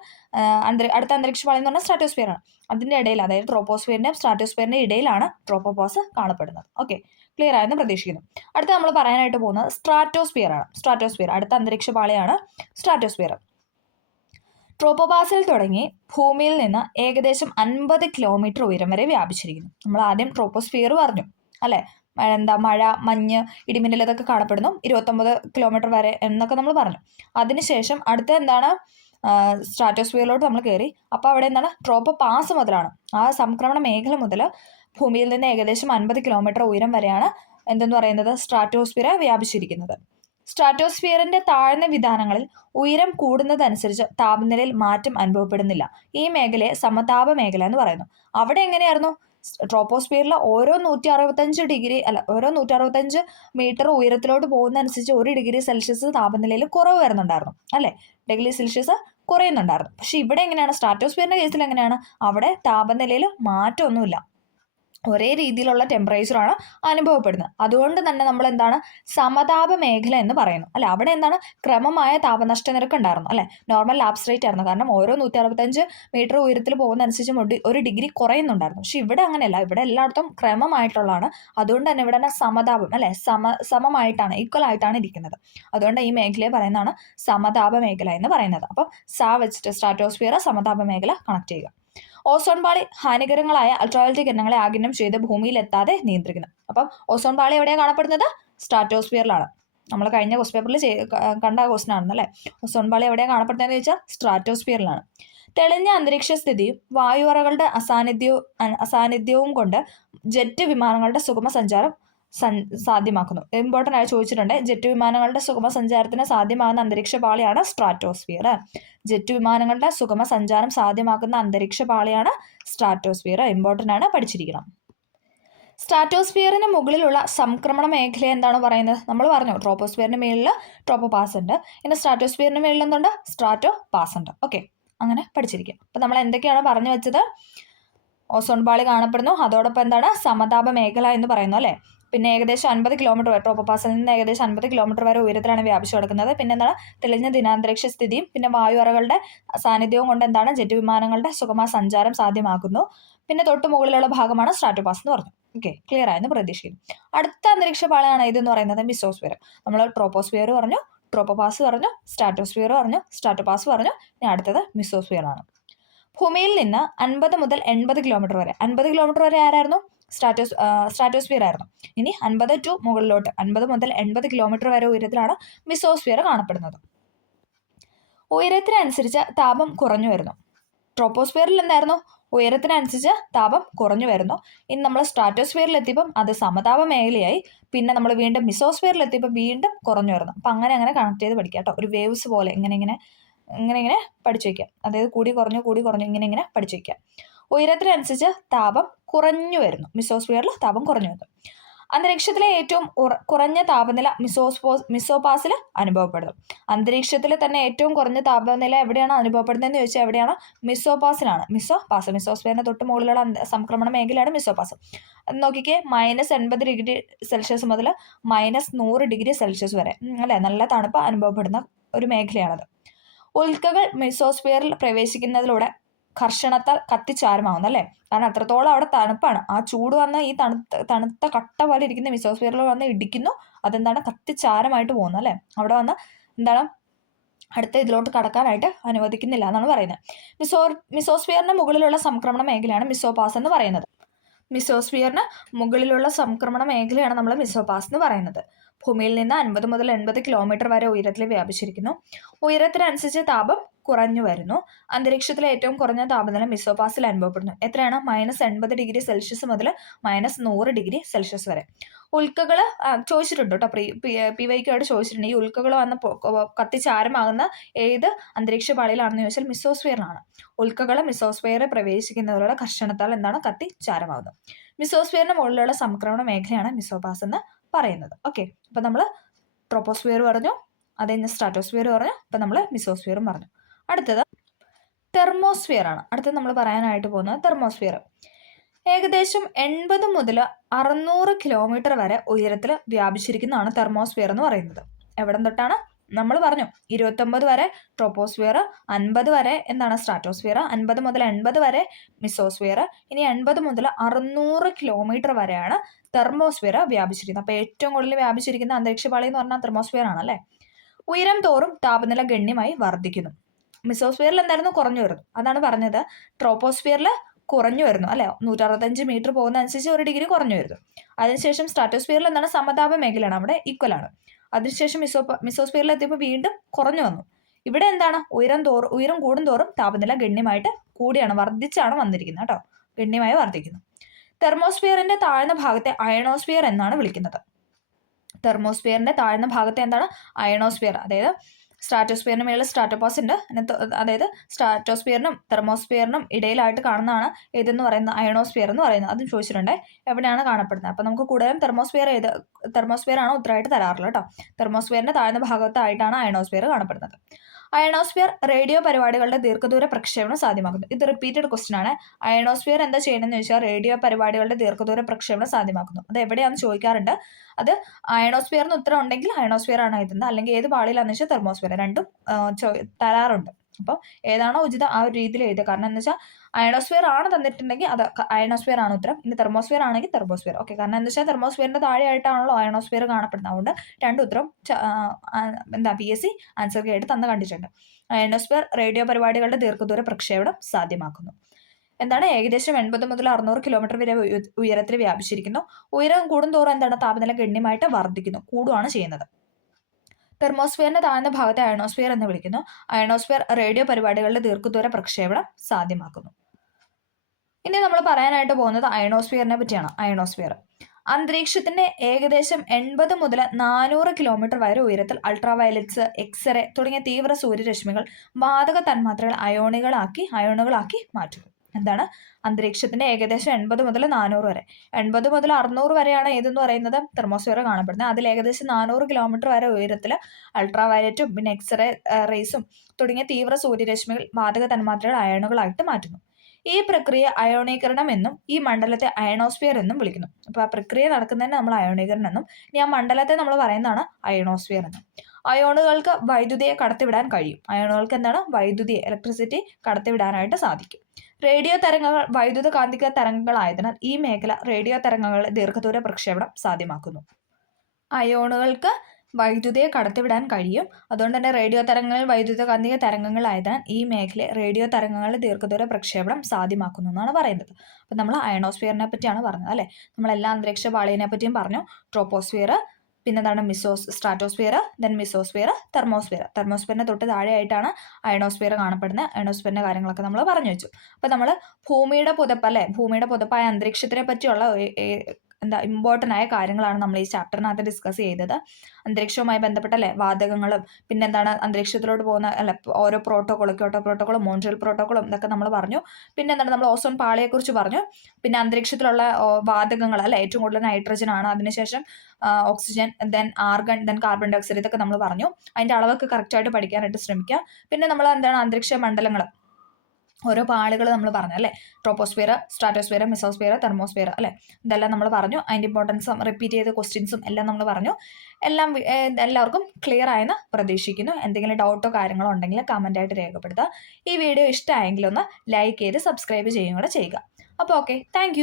അടുത്ത അന്തരീക്ഷ പാളി എന്ന് പറഞ്ഞാൽ സ്ട്രാറ്റോസ്ഫിയറാണ്. അതിൻ്റെ ഇടയിൽ, അതായത് ട്രോപ്പോസ്ഫിയറിൻ്റെയും സ്ട്രാറ്റോസ്ഫിയറിൻ്റെ ഇടയിലാണ് ട്രോപ്പോപാസ് കാണപ്പെടുന്നത്. ഓക്കെ, ക്ലിയർ ആയെന്ന് പ്രതീക്ഷിക്കുന്നു. അടുത്ത നമ്മൾ പറയാനായിട്ട് പോകുന്നത് സ്ട്രാറ്റോസ്ഫിയർ ആണ്. സ്ട്രാറ്റോസ്ഫിയർ അടുത്ത അന്തരീക്ഷ പാളിയാണ് സ്ട്രാറ്റോസ്ഫിയർ. ട്രോപ്പോപാസിൽ തുടങ്ങി ഭൂമിയിൽ നിന്ന് ഏകദേശം 50 കിലോമീറ്റർ ഉയരം വരെ വ്യാപിച്ചിരിക്കുന്നു. നമ്മൾ ആദ്യം ട്രോപ്പോസ്ഫിയർ പറഞ്ഞു അല്ലേ, മഴ, മഞ്ഞ്, ഇടിമിന്നൽ ഇതൊക്കെ കാണപ്പെടുന്നു 29 കിലോമീറ്റർ വരെ എന്നൊക്കെ നമ്മൾ പറഞ്ഞു. അതിനുശേഷം അടുത്ത എന്താണ് സ്ട്രാറ്റോസ്ഫിയറിലോട്ട് നമ്മൾ കയറി. അപ്പോൾ അവിടെ എന്താണ് ട്രോപ്പോപാസ് മുതലാണ്, ആ സംക്രമണ മേഖല മുതൽ ഭൂമിയിൽ നിന്ന് ഏകദേശം 50 കിലോമീറ്റർ ഉയരം വരെയാണ് എന്തെന്ന് പറയുന്നത് സ്ട്രാറ്റോസ്ഫിയർ വ്യാപിച്ചിരിക്കുന്നത്. സ്ട്രാറ്റോസ്ഫിയറിൻ്റെ താഴ്ന്ന വിധാനങ്ങളിൽ ഉയരം കൂടുന്നതനുസരിച്ച് താപനിലയിൽ മാറ്റം അനുഭവപ്പെടുന്നില്ല. ഈ മേഖലയെ സമതാപ മേഖല എന്ന് പറയുന്നു. അവിടെ എങ്ങനെയായിരുന്നു, ട്രോപ്പോസ്ഫിയറിൽ ഓരോ 165 മീറ്റർ ഉയരത്തിലോട്ട് പോകുന്നതനുസരിച്ച് 1 ഡിഗ്രി സെൽഷ്യസ് താപനിലയിൽ കുറവ് വരുന്നുണ്ടായിരുന്നു അല്ലേ, ഡിഗ്രി സെൽഷ്യസ് കുറയുന്നുണ്ടായിരുന്നു. പക്ഷെ ഇവിടെ എങ്ങനെയാണ്, സ്ട്രാറ്റോസ്ഫിയറിൻ്റെ കേസിൽ എങ്ങനെയാണ്, അവിടെ താപനിലയിൽ മാറ്റമൊന്നുമില്ല, ഒരേ രീതിയിലുള്ള ടെമ്പറേച്ചറാണ് അനുഭവപ്പെടുന്നത്. അതുകൊണ്ട് തന്നെ നമ്മൾ എന്താണ് സമതാപ മേഖല എന്ന് പറയുന്നു അല്ലെ. അവിടെ എന്താണ് ക്രമമായ താപനഷ്ട നിരക്ക് ഉണ്ടായിരുന്നു അല്ലെ, നോർമൽ ലാപ്സ് റേറ്റ് ആയിരുന്നു. കാരണം ഓരോ 165 മീറ്റർ ഉയരത്തിൽ പോകുന്നതനുസരിച്ച് 1 ഡിഗ്രി കുറയുന്നുണ്ടായിരുന്നു. പക്ഷെ ഇവിടെ അങ്ങനെയല്ല, ഇവിടെ എല്ലായിടത്തും ക്രമമായിട്ടുള്ളതാണ്. അതുകൊണ്ട് തന്നെ ഇവിടെ സമതാപം അല്ലെ, സമമായിട്ടാണ്, ഈക്വൽ ആയിട്ടാണ് ഇരിക്കുന്നത്. അതുകൊണ്ട് ഈ മേഖലയെ പറയുന്നതാണ് സമതാപ മേഖല എന്ന് പറയുന്നത്. അപ്പം വെച്ചിട്ട് സ്ട്രാറ്റോസ്ഫിയർ സമതാപ മേഖല കണക്ട് ചെയ്യുക. ഓസോൺ പാളി ഹാനികരങ്ങളായ അൾട്രാവയലറ്റ് കിരണങ്ങളെ ആഗിരണം ചെയ്ത് ഭൂമിയിൽ എത്താതെ നിയന്ത്രിക്കുന്നു. അപ്പം ഓസോൺ പാളി എവിടെയാണ് കാണപ്പെടുന്നത്, സ്ട്രാറ്റോസ്ഫിയറിലാണ്. നമ്മൾ കഴിഞ്ഞ ക്വസ്റ്റ് പേപ്പറിൽ കണ്ട ക്വസ്റ്റൻ ആണെന്നല്ലേ. ഓസോൺ പാളി എവിടെയാണ് കാണപ്പെടുന്നതെന്ന് ചോദിച്ചാൽ സ്ട്രാറ്റോസ്ഫിയറിലാണ്. തെളിഞ്ഞ അന്തരീക്ഷ സ്ഥിതിയും വായുവറകളുടെ അസാന്നിധ്യവും കൊണ്ട് ജെറ്റ് വിമാനങ്ങളുടെ സുഗമ സഞ്ചാരം സാധ്യമാക്കുന്നു. ഇമ്പോർട്ടൻ്റ് ആയി ചോദിച്ചിട്ടുണ്ട്. ജെറ്റ് വിമാനങ്ങളുടെ സുഗമ സഞ്ചാരത്തിന് സാധ്യമാകുന്ന അന്തരീക്ഷ പാളിയാണ് സ്ട്രാറ്റോസ്ഫിയർ. ജെറ്റ് വിമാനങ്ങളുടെ സുഗമ സഞ്ചാരം സാധ്യമാക്കുന്ന അന്തരീക്ഷ പാളിയാണ് സ്ട്രാറ്റോസ്ഫിയർ. ഇമ്പോർട്ടൻ്റ് ആണ്, പഠിച്ചിരിക്കണം. സ്ട്രാറ്റോസ്ഫിയറിന് മുകളിലുള്ള സംക്രമണ മേഖല എന്താണ് പറയുന്നത്, നമ്മൾ പറഞ്ഞു ട്രോപ്പോസ്ഫിയറിന് മുകളിൽ ട്രോപ്പോപാസ് ഉണ്ട്, ഇനി സ്ട്രാറ്റോസ്ഫിയറിന് മുകളിൽ എന്തുണ്ട്, സ്ട്രാറ്റോപാസ് ഉണ്ട്. ഓക്കെ, അങ്ങനെ പഠിച്ചിരിക്കുക. അപ്പം നമ്മൾ എന്തൊക്കെയാണ് പറഞ്ഞു വെച്ചത്, ഓസോൺ പാളി കാണപ്പെടുന്നു, അതോടൊപ്പം എന്താണ് സമതാപ മേഖല എന്ന് പറയുന്നു അല്ലേ. പിന്നെ ഏകദേശം 50 കിലോമീറ്റർ വരെ, ട്രോപ്പോപാസിൽ നിന്ന് ഏകദേശം 50 കിലോമീറ്റർ വരെ ഉയരത്തിലാണ് വ്യാപിച്ചു കിടക്കുന്നത്. പിന്നെ എന്താണ് തെളിഞ്ഞ ദിനാന്തരീക്ഷ സ്ഥിതിയും പിന്നെ വായുവറകളുടെ സാന്നിധ്യവും കൊണ്ട് എന്താണ് ജെറ്റ് വിമാനങ്ങളുടെ സുഗമ സഞ്ചാരം സാധ്യമാക്കുന്നു. പിന്നെ തൊട്ട് മുകളിലുള്ള ഭാഗമാണ് സ്ട്രാറ്റോപാസ് എന്ന് പറഞ്ഞു. ഓക്കെ, ക്ലിയർ ആയെന്ന് പ്രതീക്ഷിക്കുന്നു. അടുത്ത അന്തരീക്ഷ പാളിയാണ് ഇതെന്ന് പറയുന്നത് മിസോസ്ഫിയർ. നമ്മൾ ട്രോപ്പോസ്ഫിയർ പറഞ്ഞു, ട്രോപ്പോപാസ് പറഞ്ഞു, സ്ട്രാറ്റോസ്ഫിയർ പറഞ്ഞു, സ്ട്രാറ്റോപാസ് പറഞ്ഞു, ഇനി അടുത്തത് മിസോസ്ഫിയർ ആണ്. ഭൂമിയിൽ നിന്ന് 50 മുതൽ 80 കിലോമീറ്റർ വരെ, 50 കിലോമീറ്റർ വരെ ആരായിരുന്നു, സ്ട്രാറ്റോസ്ഫിയർ ആയിരുന്നു. ഇനി 50 ടു മുകളിലോട്ട് 50 മുതൽ 80 കിലോമീറ്റർ വരെ ഉയരത്തിലാണ് മിസോസ്ഫിയർ കാണപ്പെടുന്നത്. ഉയരത്തിനനുസരിച്ച് താപം കുറഞ്ഞു വരുന്നു. ട്രോപ്പോസ്ഫിയറിൽ എന്തായിരുന്നു, ഉയരത്തിനനുസരിച്ച് താപം കുറഞ്ഞു വരുന്നു. ഇനി നമ്മൾ സ്ട്രാറ്റോസ്ഫിയറിൽ എത്തിയപ്പം അത് സമതാപ മേഖലയായി. പിന്നെ നമ്മൾ വീണ്ടും മിസോസ്ഫിയറിൽ എത്തിയപ്പോൾ വീണ്ടും കുറഞ്ഞു വരുന്നു. അപ്പം അങ്ങനെ കണക്ട് ചെയ്ത് പഠിക്കാം കേട്ടോ. ഒരു വേവ്സ് പോലെ ഇങ്ങനെ പഠിച്ചു വയ്ക്കാം. അതായത് കൂടി കുറഞ്ഞു ഇങ്ങനെ പഠിച്ചു വയ്ക്കാം. ഉയരത്തിനനുസരിച്ച് താപം കുറഞ്ഞു വരുന്നു. മിസോസ്ഫിയറിൽ താപം കുറഞ്ഞു വരുന്നു. അന്തരീക്ഷത്തിലെ ഏറ്റവും കുറഞ്ഞ താപനില മിസോപാസിൽ അനുഭവപ്പെടുന്നു. അന്തരീക്ഷത്തിൽ തന്നെ ഏറ്റവും കുറഞ്ഞ താപനില എവിടെയാണ് അനുഭവപ്പെടുന്നതെന്ന് ചോദിച്ചാൽ എവിടെയാണ്, മിസോപാസിലാണ്. മിസോസ്ഫിയറിന് തൊട്ട് മുകളിലുള്ള സംക്രമണ മേഖലയാണ് മിസോപാസ്. നോക്കിക്കേ, -80 ഡിഗ്രി സെൽഷ്യസ് മുതൽ -100 ഡിഗ്രി സെൽഷ്യസ് വരെ അല്ലേ, നല്ല തണുപ്പ് അനുഭവപ്പെടുന്ന ഒരു മേഖലയാണത്. ഉൽക്കകൾ മെസോസ്ഫിയറിൽ പ്രവേശിക്കുന്നതിലൂടെ ഘർഷണത്താൽ കത്തിച്ചാരമാകുന്നു അല്ലേ? കാരണം അത്രത്തോളം അവിടെ തണുപ്പാണ്. ആ ചൂട് വന്ന് ഈ തണുത്ത കട്ട പോലെ ഇരിക്കുന്ന മെസോസ്ഫിയറിൽ വന്ന് ഇടിക്കുന്നു. അതെന്താണ്? കത്തിച്ചാരമായിട്ട് പോകുന്നു അല്ലേ? അവിടെ വന്ന് എന്താണ് അടുത്ത ഇതിലോട്ട് കടക്കാനായിട്ട് അനുവദിക്കുന്നില്ല എന്നാണ് പറയുന്നത്. മിസോസ്ഫിയറിന് മുകളിലുള്ള സംക്രമണ മേഖലയാണ് മിസോപാസ് എന്ന് പറയുന്നത്. മിസോസ്ഫിയറിന് മുകളിലുള്ള സംക്രമണ മേഖലയാണ് നമ്മൾ മിസോപാസ് എന്ന് പറയുന്നത്. ഭൂമിയിൽ നിന്ന് 50 മുതൽ 80 കിലോമീറ്റർ വരെ ഉയരത്തിൽ വ്യാപിച്ചിരിക്കുന്നു. ഉയരത്തിനനുസരിച്ച് താപം കുറഞ്ഞു വരുന്നു. അന്തരീക്ഷത്തിലെ ഏറ്റവും കുറഞ്ഞ താപനില മിസോപാസിൽ അനുഭവപ്പെടുന്നു. എത്രയാണ്? -80°C മുതൽ -100°C വരെ. ഉൽക്കകൾ ചോദിച്ചിട്ടുണ്ട് കേട്ടോ, PYQ ചോദിച്ചിട്ടുണ്ട്. ഈ ഉൽക്കകൾ വന്ന് കത്തിച്ചാരമാകുന്ന ഏത് അന്തരീക്ഷ പാളിയിലാണെന്ന് ചോദിച്ചാൽ മിസോസ്ഫിയറിലാണ്. ഉൽക്കകൾ മിസോസ്ഫിയറിൽ പ്രവേശിക്കുന്നതിലൂടെ ഘർഷണത്താൽ എന്താണ്? കത്തിച്ചാരമാകുന്നത്. മിസോസ്ഫിയറിന് മുകളിലുള്ള സംക്രമണ മേഖലയാണ് മിസോപാസ് എന്ന് പറയുന്നത്. ഓക്കെ, അപ്പം നമ്മൾ ട്രോപ്പോസ്ഫിയർ പറഞ്ഞു, അത് കഴിഞ്ഞ് സ്ട്രാറ്റോസ്ഫിയർ പറഞ്ഞു, അപ്പം നമ്മൾ മിസോസ്ഫിയറും പറഞ്ഞു. അടുത്തത് തെർമോസ്ഫിയർ ആണ്. അടുത്തത് നമ്മൾ പറയാനായിട്ട് പോകുന്നത് തെർമോസ്ഫിയർ. ഏകദേശം 80 മുതൽ 600 കിലോമീറ്റർ വരെ ഉയരത്തിൽ വ്യാപിച്ചിരിക്കുന്നതാണ് തെർമോസ്ഫിയർ എന്ന് പറയുന്നത്. എവിടം തൊട്ടാണ്? നമ്മൾ പറഞ്ഞു 29 വരെ ട്രോപ്പോസ്ഫിയർ, 50 വരെ എന്താണ് സ്ട്രാറ്റോസ്ഫിയർ, 50 മുതൽ 80 വരെ മിസോസ്ഫിയർ, ഇനി 80 മുതൽ 600 കിലോമീറ്റർ വരെയാണ് തെർമോസ്ഫിയർ വ്യാപിച്ചിരിക്കുന്നത്. അപ്പോൾ ഏറ്റവും കൂടുതൽ വ്യാപിച്ചിരിക്കുന്ന അന്തരീക്ഷപാളി എന്ന് പറഞ്ഞാൽ തെർമോസ്ഫിയർ ആണല്ലേ. ഉയരം തോറും താപനില ഗണ്യമായി വർദ്ധിക്കുന്നു. മിസോസ്ഫിയറിൽ എന്തായിരുന്നു? കുറഞ്ഞു വരുന്നു. അതാണ് പറഞ്ഞത്. ട്രോപ്പോസ്ഫിയറിൽ കുറഞ്ഞു വരുന്നു അല്ലെ, 165 മീറ്റർ പോകുന്നതനുസരിച്ച് 1 ഡിഗ്രി കുറഞ്ഞു വരുന്നു. അതിനുശേഷം സ്ട്രാറ്റോസ്ഫിയറിൽ എന്താണ്? സമതാപ മേഖലയാണ്, അവിടെ ഈക്വൽ ആണ്. അതിനുശേഷം മിസോസ്ഫിയറിൽ എത്തിയപ്പോൾ വീണ്ടും കുറഞ്ഞു വന്നു. ഇവിടെ എന്താണ്? ഉയരം കൂടുന്തോറും താപനില ഗണ്യമായിട്ട് കൂടിയാണ്, വർദ്ധിച്ചാണ് വന്നിരിക്കുന്നത് കേട്ടോ, ഗണ്യമായി വർദ്ധിക്കുന്നു. തെർമോസ്ഫിയറിന്റെ താഴ്ന്ന ഭാഗത്തെ അയണോസ്ഫിയർ എന്നാണ് വിളിക്കുന്നത്. തെർമോസ്ഫിയറിന്റെ താഴ്ന്ന ഭാഗത്തെ എന്താണ്? അയണോസ്ഫിയർ. അതായത് സ്ട്രാറ്റോസ്ഫിയറിന് മേളിൽ സ്ട്രാറ്റോപാസ് ഉണ്ട്. അതായത് സ്ട്രാറ്റോസ്ഫിയറിനും തെർമോസ്ഫിയറിനും ഇടയിലായിട്ട് കാണുന്നതാണ് ഏതെന്ന് പറയുന്നത്? അയണോസ്ഫിയർ എന്ന് പറയുന്നത്. അതും ചോദിച്ചിട്ടുണ്ട് എവിടെയാണ് കാണപ്പെടുന്നത്. അപ്പം നമുക്ക് കൂടുതലും തെർമോസ്ഫിയർ ആണ് ഉത്തരമായിട്ട് തരാറുള്ളത് കേട്ടോ. തെർമോസ്ഫിയറിന്റെ താഴ്ന്ന ഭാഗത്തായിട്ടാണ് അയണോസ്ഫിയർ കാണപ്പെടുന്നത്. അയണോസ്ഫിയർ റേഡിയോ പരിപാടികളുടെ ദീർഘദൂര പ്രക്ഷേപണം സാധ്യമാക്കുന്നു. ഇത് റിപ്പീറ്റഡ് ക്വസ്റ്റ്യൻ ആണ്. അയണോസ്ഫിയർ എന്താ ചെയ്യണമെന്ന് ചോദിച്ചാൽ റേഡിയോ പരിപാടികളുടെ ദീർഘദൂര പ്രക്ഷേപണം സാധ്യമാക്കുന്നു. അത് എവിടെയാണെന്ന് ചോദിക്കാറുണ്ട്. അത് അയണോസ്ഫിയറിന് ഉത്തരം ഉണ്ടെങ്കിൽ അയണോസ്ഫിയർ ആണ് എഴുതുന്നത്, അല്ലെങ്കിൽ ഏത് പാളിയിലാണെന്ന് വെച്ചാൽ തെർമോസ്ഫിയർ, രണ്ടും തരാറുണ്ട്. അപ്പോൾ ഏതാണോ ഉചിതം ആ ഒരു രീതിയിൽ എഴുതുക. കാരണം എന്ന് വെച്ചാൽ അയണോസ്ഫിയർ ആണ് തന്നിട്ടുണ്ടെങ്കിൽ അത് അയണോസ്ഫിയർ ആണ് ഉത്തരം. ഇനി തെർമോസ്ഫിയർ ആണെങ്കിൽ തെർമോസ്ഫിയർ. ഓക്കെ, കാരണം എന്താ വെച്ചാൽ തെർമോസ്ഫിയറിന്റെ താഴെയായിട്ടാണല്ലോ അയണോസ്ഫിയർ കാണപ്പെടുന്നത്. അതുകൊണ്ട് രണ്ട് ഉത്തരം PSC ആൻസർ ആയിട്ട് തന്ന് കണ്ടിട്ടുണ്ട്. അയണോസ്ഫിയർ റേഡിയോ പരിപാടികളുടെ ദീർഘദൂര പ്രക്ഷേപണം സാധ്യമാക്കുന്നു. എന്താണ്? ഏകദേശം 80 മുതൽ 600 കിലോമീറ്റർ വരെ ഉയരത്തിൽ വ്യാപിച്ചിരിക്കുന്നു. ഉയരം കൂടുന്തോറും എന്താണ്? താപനില ഗണ്യമായിട്ട് വർദ്ധിക്കുന്നു, കൂടുകയാണ് ചെയ്യുന്നത്. തെർമോസ്ഫിയറിന്റെ താഴ്ന്ന ഭാഗത്തെ അയണോസ്ഫിയർ എന്ന് വിളിക്കുന്നു. അയണോസ്ഫിയർ റേഡിയോ പരിപാടികളുടെ ദീർഘദൂര പ്രക്ഷേപണം സാധ്യമാക്കുന്നു. ഇനി നമ്മൾ പറയാനായിട്ട് പോകുന്നത് അയണോസ്ഫിയറിനെ പറ്റിയാണ്. അയണോസ്ഫിയർ അന്തരീക്ഷത്തിന്റെ ഏകദേശം 80 മുതൽ 400 കിലോമീറ്റർ വരെ ഉയരത്തിൽ അൾട്രാവയലറ്റ്സ്, എക്സ്റേ തുടങ്ങിയ തീവ്ര സൂര്യരശ്മികൾ വാതക തന്മാത്രകൾ അയോണുകളാക്കി മാറ്റുന്നു. എന്താണ്? അന്തരീക്ഷത്തിന്റെ ഏകദേശം 80 മുതൽ 400 വരെ. 80 മുതൽ 600 വരെയാണ് ഏതെന്ന് പറയുന്നത്? തെർമോസ്ഫിയർ കാണപ്പെടുന്നത്. അതിൽ ഏകദേശം 400 കിലോമീറ്റർ വരെ ഉയരത്തിൽ അൾട്രാവയലറ്റും പിന്നെ എക്സ്റേ റേസും തുടങ്ങിയ തീവ്ര സൂര്യരശ്മികൾ വാതക തന്മാത്രകൾ അയണുകളായിട്ട് മാറ്റുന്നു. ഈ പ്രക്രിയ അയോണീകരണം എന്നും ഈ മണ്ഡലത്തെ അയണോസ്ഫിയർ എന്നും വിളിക്കുന്നു. അപ്പോൾ ആ പ്രക്രിയ നടക്കുന്നതിന് നമ്മൾ അയോണീകരണം എന്നും ഇനി ആ മണ്ഡലത്തെ നമ്മൾ പറയുന്നതാണ് അയണോസ്ഫിയർ എന്നും. അയോണുകൾക്ക് വൈദ്യുതിയെ കടത്തിവിടാൻ കഴിയും. അയോണുകൾക്ക് എന്താണ്? വൈദ്യുതിയെ, ഇലക്ട്രിസിറ്റി കടത്തിവിടാനായിട്ട് സാധിക്കും. റേഡിയോ തരംഗങ്ങൾ വൈദ്യുത കാന്തിക തരംഗങ്ങളായതിനാൽ ഈ മേഖല റേഡിയോ തരംഗങ്ങളുടെ ദീർഘദൂര പ്രക്ഷേപണം സാധ്യമാക്കുന്നു. അയോണുകൾക്ക് വൈദ്യുതിയെ കടത്തിവിടാൻ കഴിയും. അതുകൊണ്ട് തന്നെ റേഡിയോ തരംഗങ്ങൾ വൈദ്യുത കാന്തിക തരംഗങ്ങളായതിനാൽ ഈ മേഖല റേഡിയോ തരംഗങ്ങളുടെ ദീർഘദൂര പ്രക്ഷേപണം സാധ്യമാക്കുന്നു എന്നാണ് പറയുന്നത്. അപ്പം നമ്മൾ അയണോസ്ഫിയറിനെ പറ്റിയാണ് പറഞ്ഞത് അല്ലേ. നമ്മളെല്ലാ അന്തരീക്ഷ പാളിയെ പറ്റിയും പറഞ്ഞു. ട്രോപ്പോസ്ഫിയർ, പിന്നെന്താണ് സ്ട്രാറ്റോസ്ഫിയർ, ദെൻ മിസോസ്ഫിയർ, തെർമോസ്ഫിയർ. തെർമോസ്ഫിയറിന് തൊട്ട് താഴെയായിട്ടാണ് അയണോസ്ഫിയർ കാണപ്പെടുന്നത്. അയണോസ്ഫിയറിന്റെ കാര്യങ്ങളൊക്കെ നമ്മൾ പറഞ്ഞു വെച്ചു. അപ്പം നമ്മൾ ഭൂമിയുടെ പുതപ്പായ അന്തരീക്ഷത്തിനെ പറ്റിയുള്ള ഇമ്പോർട്ടൻ്റ് ആയ കാര്യങ്ങളാണ് നമ്മൾ ഈ ചാപ്റ്ററിനകത്ത് ഡിസ്കസ് ചെയ്തത്. അന്തരീക്ഷവുമായി ബന്ധപ്പെട്ട വാതകങ്ങളും പിന്നെന്താണ് അന്തരീക്ഷത്തിലോട്ട് പോകുന്ന ഓരോ പ്രോട്ടോക്കോളും, ക്യോട്ടോ പ്രോട്ടോക്കോളും മോൺട്രിയൽ പ്രോട്ടോക്കോളും ഇതൊക്കെ നമ്മൾ പറഞ്ഞു. പിന്നെന്താണ് നമ്മൾ ഓസോൺ പാളിയെക്കുറിച്ച് പറഞ്ഞു. പിന്നെ അന്തരീക്ഷത്തിലുള്ള വാതകങ്ങൾ ഏറ്റവും കൂടുതൽ നൈട്രജൻ ആണ്, അതിനുശേഷം oxygen, then argon, then carbon dioxide, ഇതൊക്കെ നമ്മൾ പറഞ്ഞു. അതിൻ്റെ അളവൊക്കെ കറക്റ്റായിട്ട് പഠിക്കാനായിട്ട് ശ്രമിക്കുക. പിന്നെ നമ്മൾ അന്തരീക്ഷ മണ്ഡലങ്ങൾ ഓരോ പാളികൾ നമ്മൾ പറഞ്ഞു അല്ലേ, ട്രോപ്പോസ്ഫിയർ, സ്ട്രാറ്റോസ്ഫിയർ, മെസോസ്ഫിയർ, തെർമോസ്ഫിയർ അല്ലേ, ഇതെല്ലാം നമ്മൾ പറഞ്ഞു. അതിൻ്റെ ഇമ്പോർട്ടൻസും റിപ്പീറ്റ് ചെയ്ത ക്വസ്റ്റ്യൻസും എല്ലാം നമ്മൾ പറഞ്ഞു. എല്ലാം എല്ലാവർക്കും ക്ലിയർ ആയെന്ന് പ്രതീക്ഷിക്കുന്നു. എന്തെങ്കിലും ഡൗട്ടോ കാര്യങ്ങളോ ഉണ്ടെങ്കിൽ കമൻ്റായിട്ട് രേഖപ്പെടുത്തുക. ഈ വീഡിയോ ഇഷ്ടമായെങ്കിൽ ഒന്ന് ലൈക്ക് ചെയ്ത് സബ്സ്ക്രൈബ് ചെയ്യുകയും കൂടെ ചെയ്യുക. അപ്പോൾ ഓക്കെ, താങ്ക്